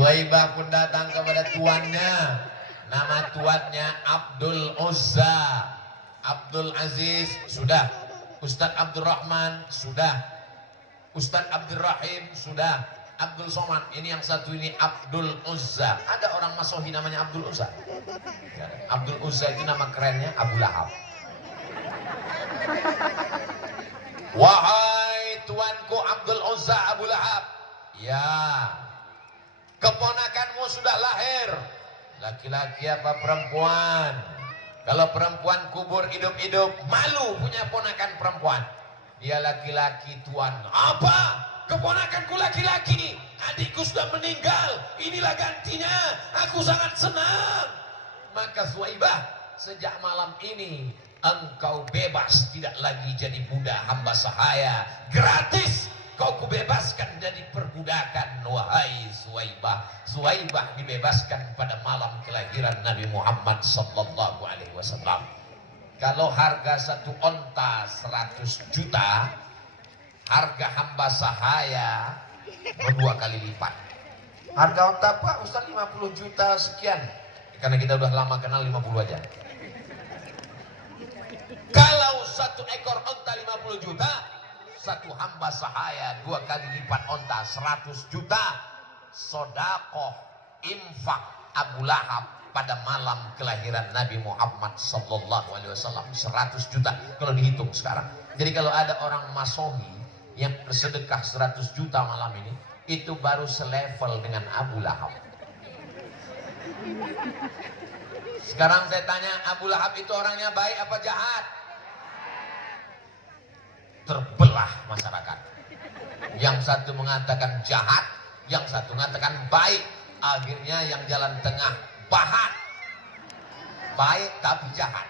Suwaibah pun datang kepada tuannya. Nama tuannya Abdul Uzza. Abdul Aziz sudah. Ustadz Abdul Rahman sudah. Ustadz Abdul Rahim sudah. Abdul Somad, ini yang satu ini Abdul Uzza. Ada orang Masohi namanya Abdul Uzza? Abdul Uzza itu nama kerennya Abu Lahab. Wahai tuanku Abdul Uzza Abu Lahab, ya, keponakanmu sudah lahir. Laki-laki apa perempuan? Kalau perempuan kubur hidup-hidup, malu punya ponakan perempuan. Dia laki-laki tuan. Apa? Keponakanku laki-laki. Adikku sudah meninggal. Inilah gantinya. Aku sangat senang. Maka Suwaibah, sejak malam ini engkau bebas, tidak lagi jadi budak hamba sahaya. Gratis kau kubebaskan dari perbudakan. Wahai Suwaibah. Suwaibah dibebaskan pada malam kelahiran Nabi Muhammad sallallahu alaihi wasallam. Kalau harga satu onta 100 juta, harga hamba sahaya 2 kali lipat. Harga onta Pak Ustaz 50 juta sekian. Karena kita udah lama kenal 50 aja. Kalau satu ekor onta 50 juta, satu hamba sahaya 2 kali lipat onta 100 juta. Sodakoh infak Abu Lahab pada malam kelahiran Nabi Muhammad sallallahu alaihi wasallam 100 juta kalau dihitung sekarang. Jadi kalau ada orang Masohi yang bersedekah 100 juta malam ini, itu baru selevel dengan Abu Lahab. Sekarang saya tanya, Abu Lahab itu orangnya baik apa jahat? Terbelah masyarakat. Yang satu mengatakan jahat, yang satu mengatakan baik. Akhirnya yang jalan tengah bahat. Baik tapi jahat.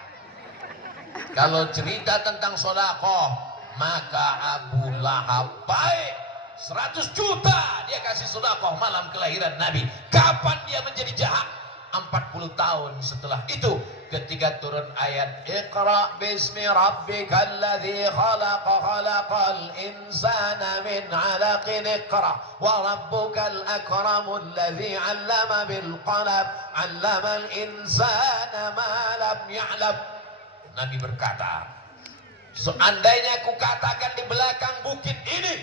Kalau cerita tentang sedekah, maka Abu Lahab baik. 100 juta dia kasih sedekah malam kelahiran Nabi. Kapan dia menjadi jahat? 40 tahun setelah itu, ketika turun ayat Iqra bismi rabbikal ladzi khalaq khalaqal insana min 'alaqin iqra wa rabbukal akramul ladzi 'allama bil qalam 'allamal insana ma lam ya'lam. Nabi berkata, seandainya aku katakan di belakang bukit ini,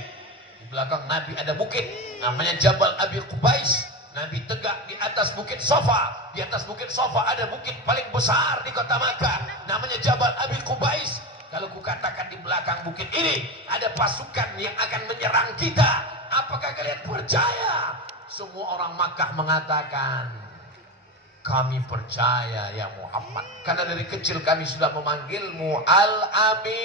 di belakang Nabi ada bukit namanya Jabal Abi Qubais. Nabi tegak di atas bukit Safa. Di atas bukit Safa ada bukit paling besar di kota Makkah namanya Jabal Abi Qubais. Kalau kukatakan di belakang bukit ini ada pasukan yang akan menyerang kita, apakah kalian percaya? Semua orang Makkah mengatakan, kami percaya ya Muhammad, karena dari kecil kami sudah memanggilmu Al-Amin.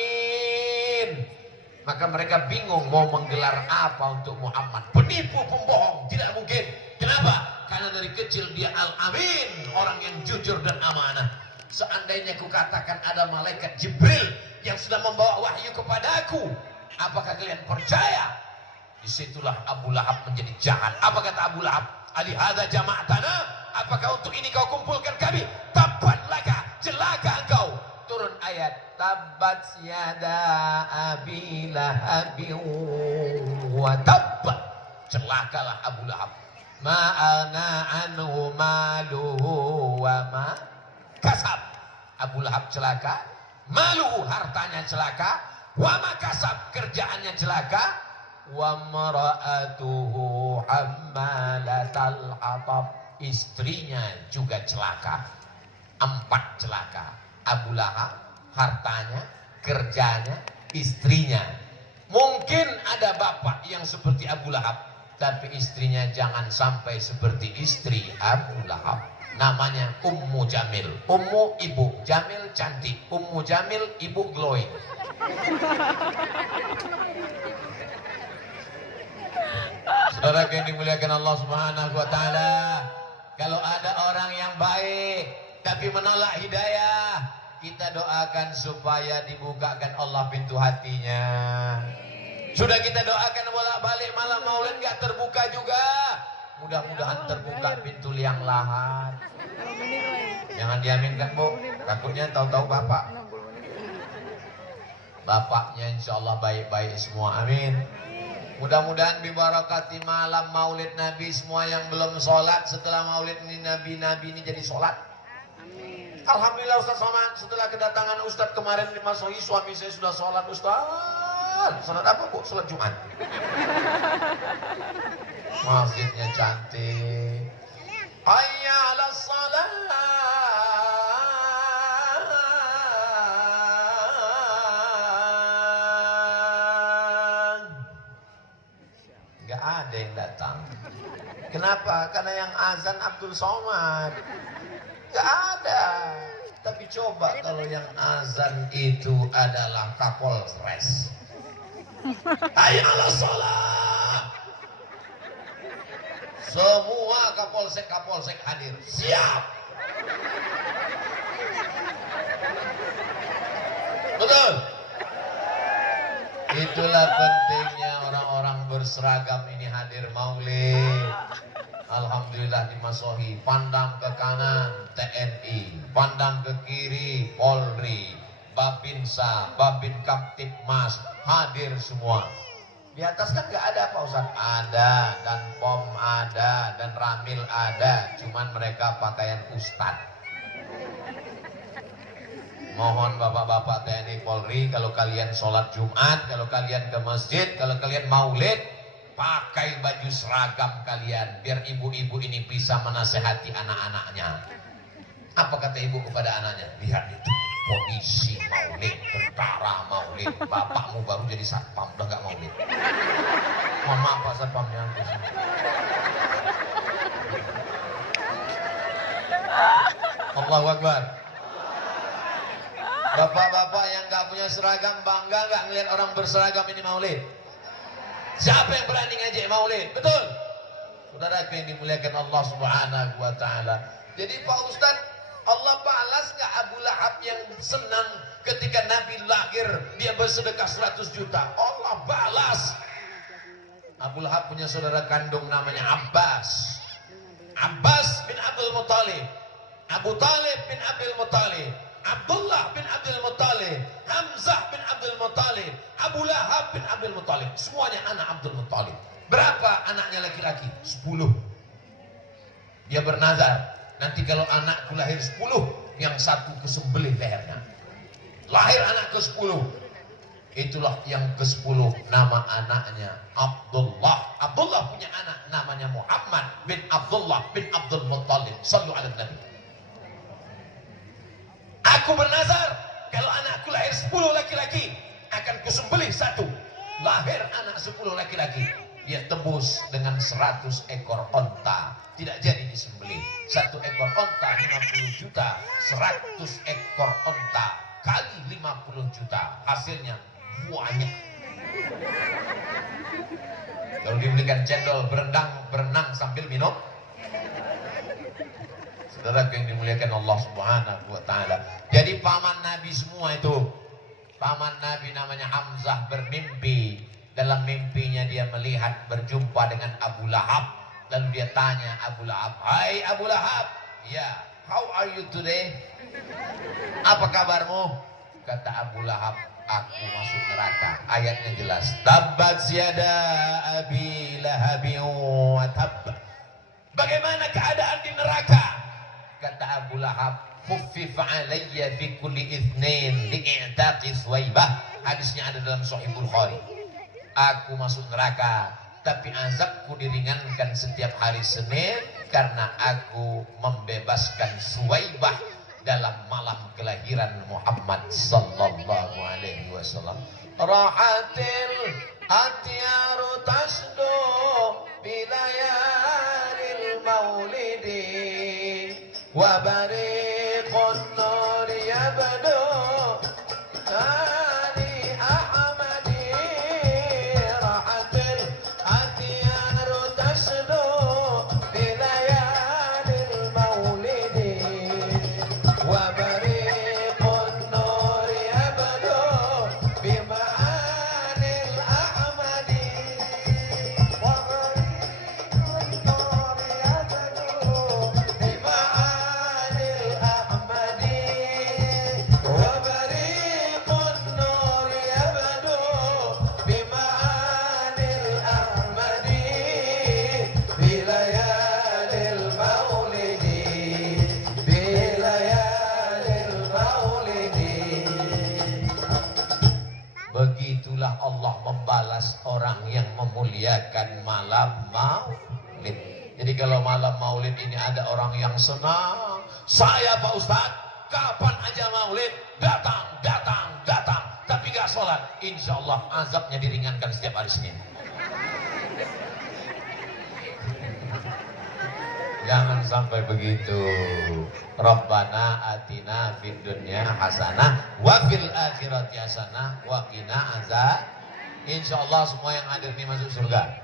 Maka mereka bingung mau menggelar apa untuk Muhammad. Penipu, pembohong, tidak mungkin. Kenapa? Karena dari kecil dia Al-Amin, orang yang jujur dan amanah. Seandainya kukatakan ada malaikat Jibril yang sudah membawa wahyu kepadaku, apakah kalian percaya? Disitulah Abu Lahab menjadi jahat. Apa kata Abu Lahab? Alihada jama'tana, apakah untuk ini kau kumpulkan kami? Tabban laka, celaka engkau. Turun ayat Tabbat yada abi lahabin wa tabba. Celakalah Abu Lahab. Ma'ana anhu maluhu wa ma kasab. Abu Lahab celaka, maluhu hartanya celaka, wa ma kasab kerjaannya celaka, wa mara'atuhu hammalatal hatab, istrinya juga celaka. 4 celaka. Abu Lahab, hartanya, kerjanya, istrinya. Mungkin ada bapak yang seperti Abu Lahab, tapi istrinya jangan sampai seperti istri Abu Lahab. Namanya Ummu Jamil. Ummu ibu, Jamil cantik. Ummu Jamil ibu glowing. Saudara yang dimuliakan Allah Subhanahu wa taala, kalau ada orang yang baik tapi menolak hidayah, kita doakan supaya dibukakan Allah pintu hatinya. Sudah kita doakan bolak-balik, malam maulid gak terbuka juga. Mudah-mudahan terbuka pintu liang lahat. Jangan diaminkan Bu, takutnya tahu-tahu bapak. Bapaknya insya Allah baik-baik semua, amin. Mudah-mudahan bibarakati malam maulid Nabi, semua yang belum sholat setelah maulid ini Nabi ini jadi sholat. Amin. Alhamdulillah Ustaz Somad, setelah kedatangan Ustaz kemarin di Masohi, suami saya sudah sholat. Ustaz, sholat apa Bu? Sholat Jumat. Masjidnya cantik. Hayya 'alas shalah. Gak ada yang datang. Kenapa? Karena yang azan Abdul Somad. Gak ada. Tapi coba kalau yang azan itu adalah Kapolres. Hayya 'alas shalah. Semua kapolsek hadir. Siap. Betul. Itulah pentingnya orang-orang berseragam ini hadir maulid. Alhamdulillah di Masohi. Pandang ke kanan TNI, pandang ke kiri Polri, Babinsa, Babin Kamtipmas hadir semua. Di atas kan nggak ada Pak Ustaz? Ada, dan POM ada, dan Ramil ada. Cuman mereka pakaian ustad. Mohon bapak-bapak TNI Polri, kalau kalian sholat Jumat, kalau kalian ke masjid, kalau kalian maulid, pakai baju seragam kalian, biar ibu-ibu ini bisa menasehati anak-anaknya. Apa kata ibu kepada anaknya? Lihat itu, polisi maulid, tentara maulid, bapakmu baru jadi satpam, udah gak maulid. Mohon maaf Pak Satpamnya. Allahu Akbar. Bapak-bapak yang gak punya seragam, bangga gak ngeliat orang berseragam ini maulid? Siapa yang berani ngajak maulid? Betul? Saudara yang dimuliakan Allah Subhanahu wa Ta'ala. Jadi Pak Ustaz, Allah balas gak Abu Lahab yang senang ketika Nabi lahir dia bersedekah 100 juta? Allah balas. Abu Lahab punya saudara kandung namanya Abbas. Abbas bin Abdul Muttalib, Abu Talib bin Abdul Muttalib, Abdullah bin Abdul Muttalib, Hamzah bin Abdul Muttalib, Abu Lahab bin Abdul Muttalib. Semuanya anak Abdul Muttalib. Berapa anaknya laki-laki? 10. Dia bernazar, nanti kalau anakku lahir 10, yang satu kesembelih lehernya. Lahir anak ke-10. Itulah yang ke-10, nama anaknya Abdullah. Abdullah punya anak namanya Muhammad bin Abdullah bin Abdul Muttalib. Sallu ala Nabi. Aku bernazar, kalau anakku lahir 10 laki-laki, akan kusembelih satu. Lahir anak 10 laki-laki, dia tebus dengan 100 ekor onta. Tidak jadi disembelih. 1 ekor onta 50 juta, 100 ekor onta kali 50 juta. Hasilnya banyak. Kalau dibelikan cendol berenang sambil minum. Saudara yang dimuliakan Allah Subhanahu wa Ta'ala. Jadi paman Nabi semua itu. Paman Nabi namanya Hamzah bermimpi. Dalam mimpinya dia melihat berjumpa dengan Abu Lahab. Lalu dia tanya Abu Lahab, "Hai Abu Lahab." "Ya, how are you today?" "Apa kabarmu?" Kata Abu Lahab, "Aku masuk neraka." Ayatnya jelas. Tabbat yada abi lahabin wa tabb. Bagaimana keadaan di neraka? Kata Abu Lahab, "Khuffif alayya fi kulli itsnain li'taqi Suwaibah." Hadisnya ada dalam Sahih Bukhari. Aku masuk neraka, tapi azabku diringankan setiap hari Senin karena aku membebaskan Suwaibah dalam malam kelahiran Muhammad sallallahu alaihi wasallam. Rahatil atyaru tasdu bilayalil maulidi wa bariqun nur yabdu ali ahmadi. Rahatil atyaru tasdu bilayalil maulidi wa bariqun nur yabdu bima'anil ahmadi. Wa bariqun nur yabdu bima'anil memuliakan malam maulid. Jadi kalau malam maulid ini ada orang yang senang, saya Pak Ustadz kapan aja maulid datang. Tapi gak sholat, insya Allah azabnya diringankan setiap hari Senin. Jangan sampai begitu. Rabbana atina fid dunya hasanah wa fil akhirati hasanah wa qina azab. Insyaallah semua yang hadir ini masuk surga.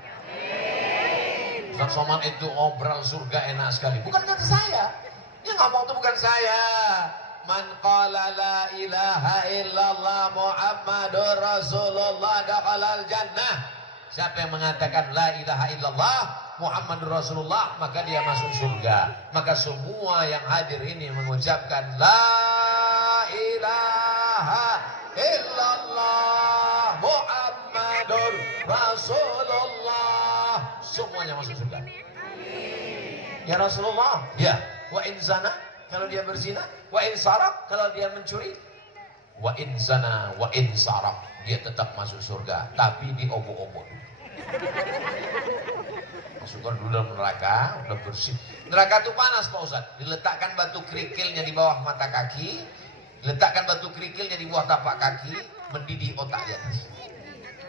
Ustaz Somad itu obral surga enak sekali. Bukan kata saya. Yang ngomong itu bukan saya. Man qala la ilaha illallah Muhammadur Rasulullah dakhalal jannah. Siapa yang mengatakan la ilaha illallah Muhammadur Rasulullah, maka dia masuk surga. Maka semua yang hadir ini mengucapkan la ilaha illallah Muhammadur Rasulullah, semuanya masuk surga. Ya Rasulullah, ya. Wa in zana, kalau dia berzina. Wa in saraq, kalau dia mencuri. Wa in zana wa in saraq, dia tetap masuk surga, tapi diobok-obok. Masukkan dulu dalam neraka, udah bersih. Neraka itu panas Pak Ustaz. Diletakkan batu kerikilnya di bawah mata kaki, diletakkan batu kerikilnya di bawah tapak kaki, mendidih otak di atas.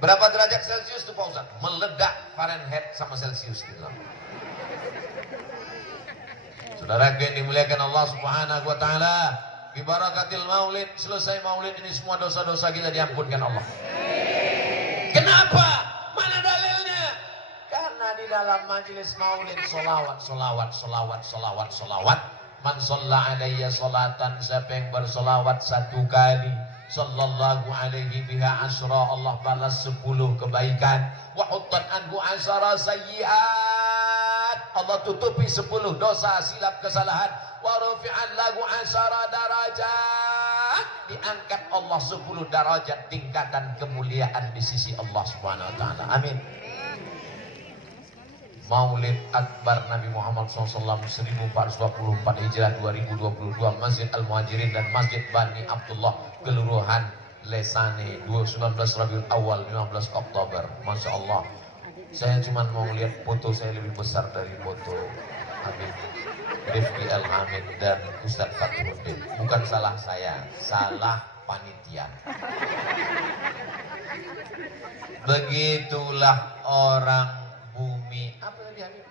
Berapa derajat Celcius itu Pak Ustaz? Meledak Fahrenheit sama Celcius gitu. Saudara yang dimuliakan Allah Subhanahu wa taala, bi barakatil maulid, selesai maulid ini semua dosa-dosa kita diampunkan Allah. Kenapa? Mana dalilnya? Karena di dalam majelis maulid solawat. Man shalla alayya salatan, siapa yang bersolawat satu kali, sallallahu alaihi biha asyra, Allah balas 10 kebaikan. Wa huttan anhu asyara sayyi'at, Allah tutupi 10 dosa silap kesalahan. Wa rufi'an lahu asyara darajat, diangkat Allah 10 derajat tingkatan kemuliaan di sisi Allah Subhanahu wa taala. Amin. Maulid Akbar Nabi Muhammad SAW 1424 Hijrah 2022, Masjid Al-Muhajirin dan Masjid Bani Abdullah, Kelurahan Lesane, 19 Rabiul Awal 15 Oktober. Masya Allah, saya cuma mau lihat foto saya lebih besar dari foto Habib Rifki Al-Hamid dan Ustadz Fathuddin. Bukan salah saya, salah panitia. Begitulah orang bumi. Apa tadi Habib?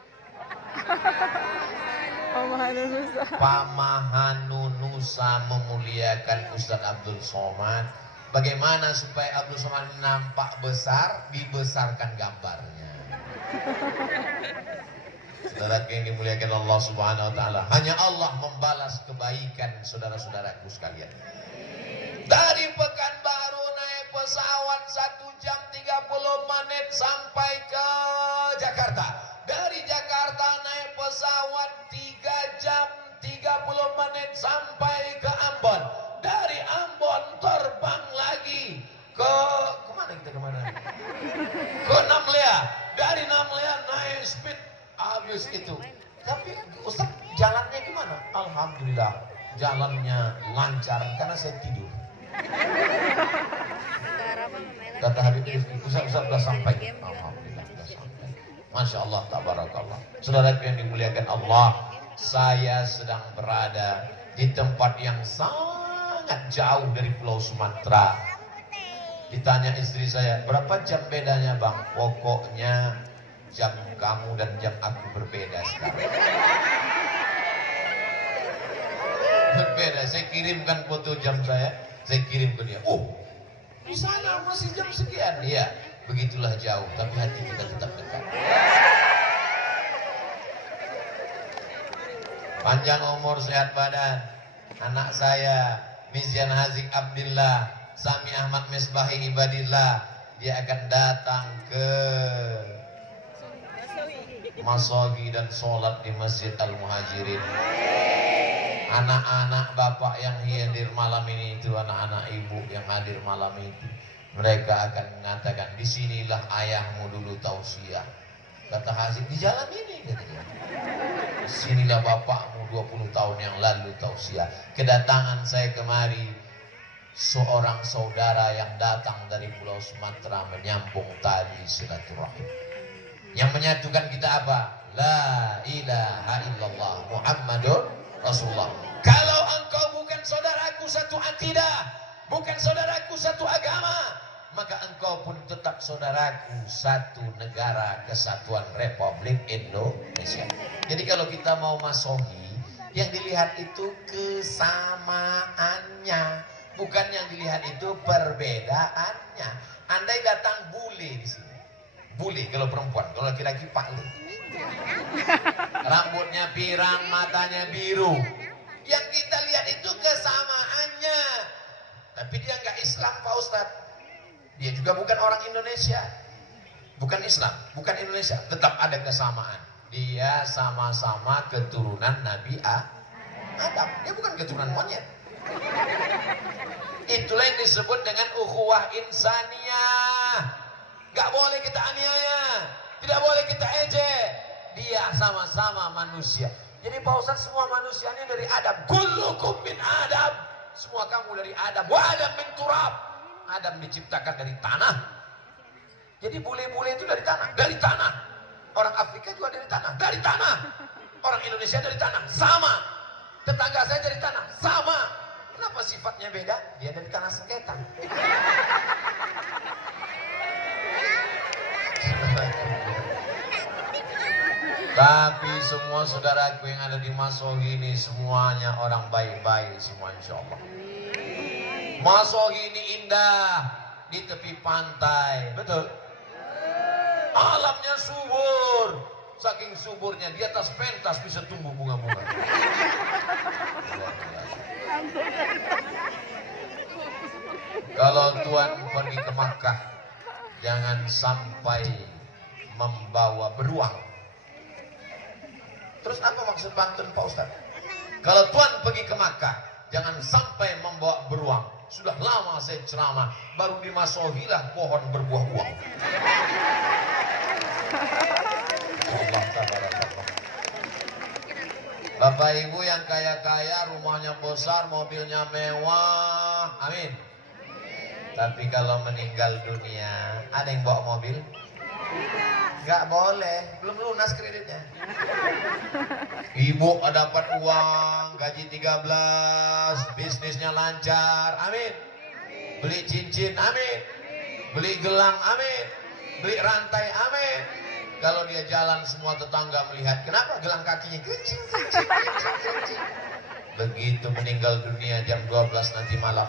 Pamahanunusa memuliakan Ustadz Abdul Somad. Bagaimana supaya Abdul Somad nampak besar? Dibesarkan gambarnya. Saudara yang dimuliakan Allah Subhanahu wa taala, hanya Allah membalas kebaikan saudara-saudaraku sekalian. Dari Pekanbaru naik pesawat 1 jam 30 menit sampai ke Jakarta. Dari Jakarta naik pesawat 3 jam 30 menit sampai ke Ambon. Dari Ambon terbang lagi ke kemana kita kemana? Ke Namlea. Dari Namlea naik speed habis itu. Tapi Ustaz, jalannya gimana? Alhamdulillah jalannya lancar karena saya tidur. Kata Habib Ustaz sudah sampai. Alhamdulillah sudah sampai. Masya Allah, tabarakallah. Saudara yang dimuliakan Allah, saya sedang berada di tempat yang sangat jauh dari Pulau Sumatera. Ditanya istri saya, berapa jam bedanya bang? Pokoknya jam kamu dan jam aku berbeda sekarang. Berbeda. Saya kirimkan foto jam saya kirim ke dia. Oh, di sana masih jam sekian. Iya, begitulah jauh, tapi hati kita tetap dekat. Panjang umur, sehat badan. Anak saya Mizyan Hazik Abdillah, Sami Ahmad Misbahi Ibadillah, dia akan datang ke Masogi dan sholat di Masjid Al-Muhajirin. Anak-anak bapak yang hadir malam ini itu, anak-anak ibu yang hadir malam itu, mereka akan mengatakan, disinilah ayahmu dulu tausiah. Kata Hazik, di jalan ini katanya. Disinilah bapakmu 20 tahun yang lalu tausiah. Kedatangan saya kemari seorang saudara yang datang dari Pulau Sumatera menyambung tali silaturahim. Yang menyatukan kita apa? La ilaha illallah Muhammadur Rasulullah. Kalau engkau bukan saudaraku satu akidah, bukan saudaraku satu agama, maka engkau pun tetap saudaraku satu negara kesatuan Republik Indonesia. Jadi kalau kita mau masohi, yang dilihat itu kesamaannya, bukan yang dilihat itu perbedaannya. Andai datang bule di sini, bule kalau perempuan, kalau laki-laki pakli, rambutnya pirang, matanya biru, yang kita lihat itu kesamaannya. Tapi dia nggak Islam Pak Ustadz, dia juga bukan orang Indonesia, bukan Islam, bukan Indonesia, tetap ada kesamaan. Dia sama-sama keturunan Nabi Adam, dia bukan keturunan monyet. Itulah yang disebut dengan ukhuwah insaniyah. Gak boleh kita aniaya, tidak boleh kita ejek. Dia sama-sama manusia. Jadi Pak Ustadz, semua manusia ini dari Adam. Kullukum min Adam, semua kamu dari Adam. Wa Adam min turab, Adam diciptakan dari tanah. Jadi bule-bule itu dari tanah, dari tanah. Orang Afrika juga dari tanah, dari tanah. Orang Indonesia dari tanah, sama. Tetangga saya dari tanah, sama. Kenapa sifatnya beda? Dia dari tanah sengketa. Tapi semua saudaraku yang ada di Masohi ini semuanya orang baik-baik semua, insya Allah. Masohi ini indah, di tepi pantai, betul? Alamnya subur, saking suburnya di atas pentas bisa tumbuh bunga-bunga. Kalau Tuhan pergi ke Makkah, jangan sampai membawa beruang. Terus apa maksud pantun Pak Ustadz? Kalau Tuhan pergi ke Makkah, jangan sampai membawa beruang. Sudah lama saya ceramah, baru dimasohilah pohon berbuah uang. Allah tabarakallah. Bapak Ibu yang kaya-kaya, rumahnya besar, mobilnya mewah, amin. Tapi kalau meninggal dunia, ada yang bawa mobil? Gak boleh, belum lunas kreditnya. Ibu dapat uang, gaji 13, bisnisnya lancar, amin. Beli cincin, amin. Beli gelang, amin. Beli rantai, amin. Kalau dia jalan semua tetangga melihat, kenapa gelang kakinya kencing. Begitu meninggal dunia jam 12 nanti malam,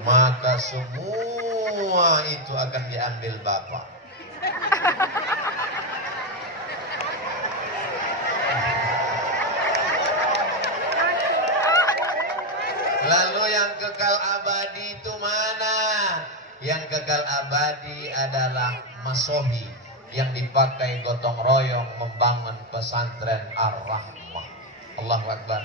maka semua itu akan diambil Bapak. Lalu yang kekal abadi itu mana? Yang kekal abadi adalah masohi yang dipakai gotong royong membangun pesantren Ar-Rahmah. Allahu Akbar.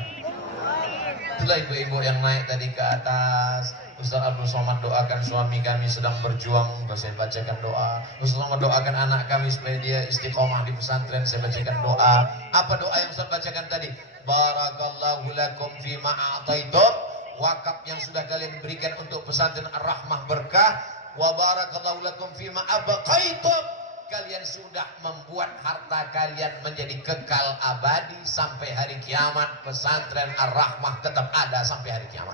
Itulah ibu-ibu yang naik tadi ke atas. Ustaz Abdul Somad doakan suami kami sedang berjuang, saya bacakan doa. Ustaz Somad doakan anak kami supaya dia istiqomah di pesantren, saya bacakan doa. Apa doa yang Ustaz bacakan tadi? Barakallahu lakum fima a'taitum, wakaf yang sudah kalian berikan untuk pesantren Ar-Rahmah berkah. Wa barakallahu lakum fima abqaitum, kalian sudah membuat harta kalian menjadi kekal abadi sampai hari kiamat. Pesantren Ar-Rahmah tetap ada sampai hari kiamat.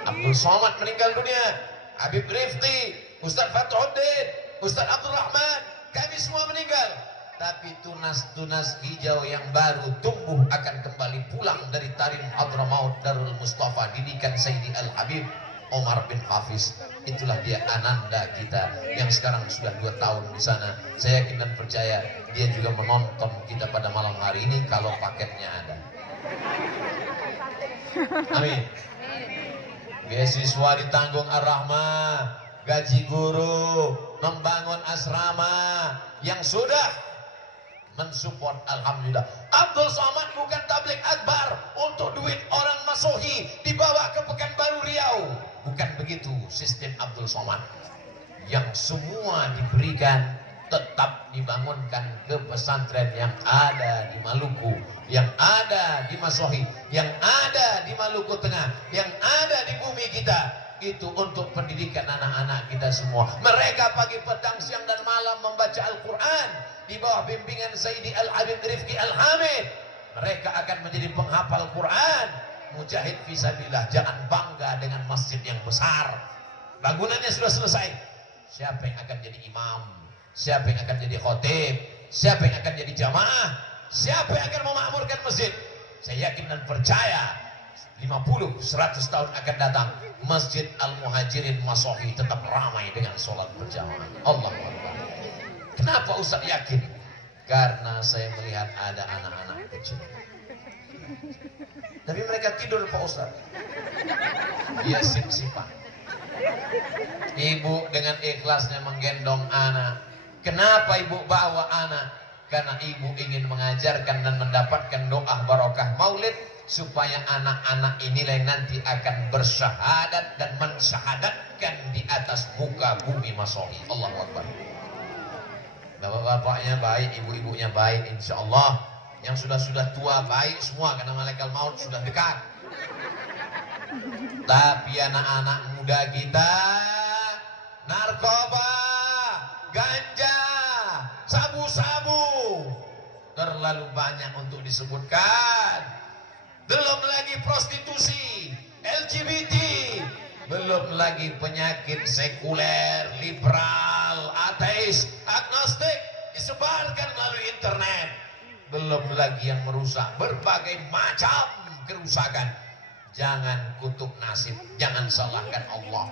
Abdul Somad meninggal dunia, Habib Rifti, Ustaz Fathuddin, Ustaz Abdul Rahman, kami semua meninggal. Tapi tunas-tunas hijau yang baru tumbuh akan kembali pulang dari Tarim Hadramaut Darul Mustafa, didikan Sayyidi Al-Habib Omar bin Hafiz. Itulah dia ananda kita yang sekarang sudah 2 tahun di sana. Saya yakin dan percaya dia juga menonton kita pada malam hari ini kalau paketnya ada. Amin. Beasiswa ditanggung Ar-Rahmah, gaji guru, membangun asrama yang sudah mensupport, alhamdulillah. Abdul Somad bukan tabligh akbar untuk duit orang masohi dibawa ke Pekanbaru Riau. Bukan begitu sistem Abdul Somad. Yang semua diberikan tetap dibangunkan ke pesantren yang ada di Maluku, yang ada di Masohi, yang ada di Maluku Tengah, yang ada di bumi kita. Itu untuk pendidikan anak-anak kita semua. Mereka pagi, petang, siang dan malam membaca Al-Quran di bawah bimbingan Sayyidi Al-Habib Rifki Al-Hamid. Mereka akan menjadi penghafal Quran, mujahid fisabilillah. Jangan bangga dengan masjid yang besar, bangunannya sudah selesai. Siapa yang akan jadi imam? Siapa yang akan jadi khotib? Siapa yang akan jadi jamaah? Siapa yang akan memakmurkan masjid? Saya yakin dan percaya 50-100 tahun akan datang, Masjid Al-Muhajirin Masohi tetap ramai dengan sholat berjamaah. Allahu Akbar. Kenapa Ustaz yakin? Karena saya melihat ada anak-anak kecil, tapi mereka tidur Pak Ustaz. Dia sip-sipan. Ibu dengan ikhlasnya menggendong anak. Kenapa ibu bawa anak? Karena ibu ingin mengajarkan dan mendapatkan doa barokah maulid, supaya anak-anak inilah yang nanti akan bersyahadat dan mensyahadatkan di atas muka bumi Masohi. Allahu Akbar. Bapak-bapaknya baik, ibu-ibunya baik, insya Allah. Yang sudah tua baik semua, karena malaikat maut sudah dekat. Tapi anak-anak muda kita, narkoba, ganja, sabu-sabu, terlalu banyak untuk disebutkan. Belum lagi prostitusi, LGBT, belum lagi penyakit sekuler, liberal, ateis, agnostik disebarkan melalui internet. Belum lagi yang merusak, berbagai macam kerusakan. Jangan kutuk nasib, jangan salahkan Allah.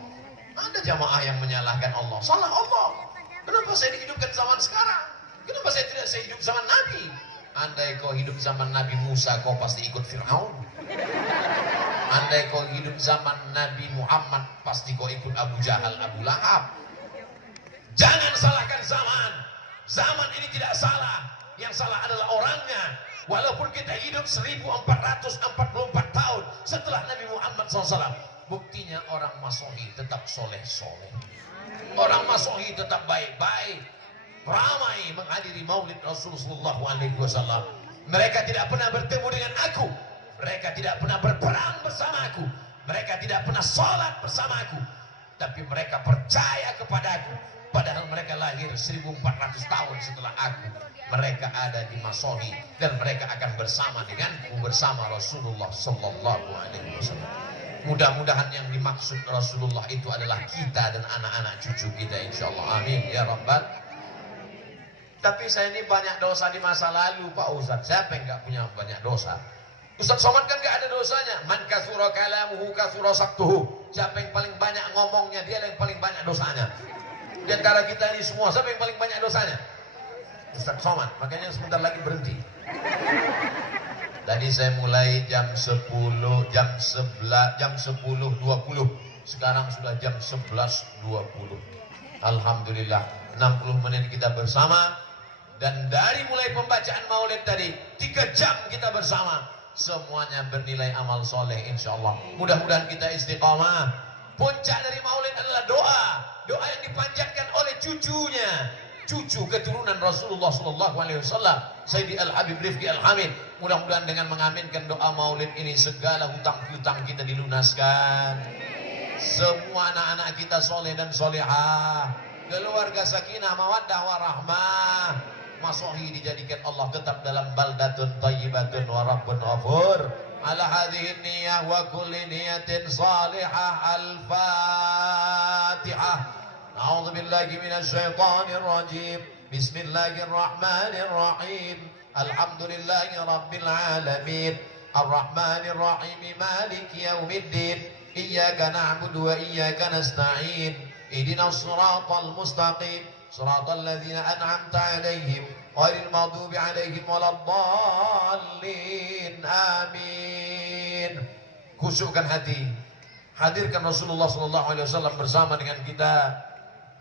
Ada jamaah yang menyalahkan Allah. Salah Allah. Kenapa saya dihidupkan zaman sekarang? Kenapa saya tidak hidup zaman Nabi? Andai kau hidup zaman Nabi Musa, kau pasti ikut Fir'aun. Andai kau hidup zaman Nabi Muhammad, pasti kau ikut Abu Jahal, Abu Lahab. Jangan salahkan zaman. Zaman ini tidak salah. Yang salah adalah orangnya. Walaupun kita hidup 1444 tahun setelah Nabi Muhammad SAW, buktinya orang Masohi tetap soleh-soleh. Orang Masohi tetap baik-baik, ramai menghadiri maulid Rasulullah SAW. Mereka tidak pernah bertemu dengan aku. Mereka tidak pernah berperang bersama aku. Mereka tidak pernah sholat bersama aku. Tapi mereka percaya kepada aku. Padahal mereka lahir 1400 tahun setelah aku. Mereka ada di Masohi dan mereka akan bersama denganku, bersama Rasulullah SAW. Mudah-mudahan yang dimaksud Rasulullah itu adalah kita dan anak-anak cucu kita, insya Allah. Amin ya Rabbal. Tapi saya ini banyak dosa di masa lalu Pak Ustaz. Siapa yang gak punya banyak dosa? Ustaz Somad kan gak ada dosanya. Man kathura kalamuhu kathura saktuhu. Siapa yang paling banyak ngomongnya, dia yang paling banyak dosanya. Di antara kita ini semua, siapa yang paling banyak dosanya? Ustaz Somad. Makanya sebentar lagi berhenti. Tadi saya mulai jam 10, jam 11, jam 10.20. Sekarang sudah jam 11.20. Alhamdulillah, 60 menit kita bersama. Dan dari mulai pembacaan maulid tadi, 3 jam kita bersama. Semuanya bernilai amal soleh, insya Allah. Mudah-mudahan kita istiqamah. Puncak dari maulid adalah doa. Doa yang dipanjatkan oleh cucunya, cucu keturunan Rasulullah SAW, Sayyidi Al-Habib Rifki Al-Hamid. Mudah-mudahan dengan mengaminkan doa maulid ini, segala hutang-hutang kita dilunaskan. Semua anak-anak kita soleh dan solehah, keluarga sakinah mawaddah warahmah. Masohi dijadikan Allah tetap dalam baldatun thayyibatun wa rabbun ghafur. Ala hadhihi niyyah wa kulli niyatin salihah. Al-Fatihah. A'udzu billahi minasy syaithanir rajim. Bismillahirrahmanirrahim. Alhamdulillahi rabbil alamin. Ar-Rahmanir Rahim. Maliki yaumiddin. Iyyaka na'budu wa iyyaka nasta'in. Ihdinas siratal mustaqim. Siratal ladzina an'amta 'alaihim ghairil maghdubi 'alaihim waladdallin. Amin. Khusyukkan hati. Hadirkan Rasulullah SAW bersama dengan kita.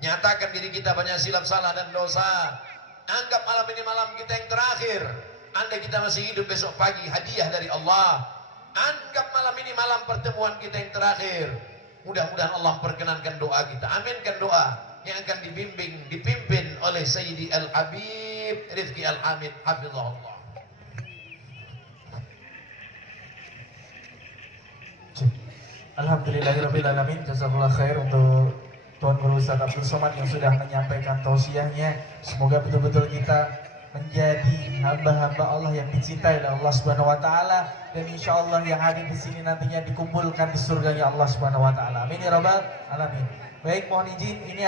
Nyatakan diri kita banyak silap salah dan dosa. Anggap malam ini malam kita yang terakhir. Andai kita masih hidup besok pagi, hadiah dari Allah. Anggap malam ini malam pertemuan kita yang terakhir. Mudah-mudahan Allah perkenankan doa kita. Aminkan doa. yang akan dipimpin oleh Sayyidi Al-Habib Rizki Al-Hamid hafizahullah. Alhamdulillahirrabbilalamin. Jazakallah khair untuk Tuan Guru Ustaz Abdul Somad yang sudah menyampaikan tausiahnya. Semoga betul-betul kita menjadi hamba-hamba Allah yang dicintai oleh Allah Subhanahu wa taala, dan insya Allah yang hadir di sini nantinya dikumpulkan di surganya Allah Subhanahu wa taala. Amin ya rabbal alamin. Baik, mohon izin ini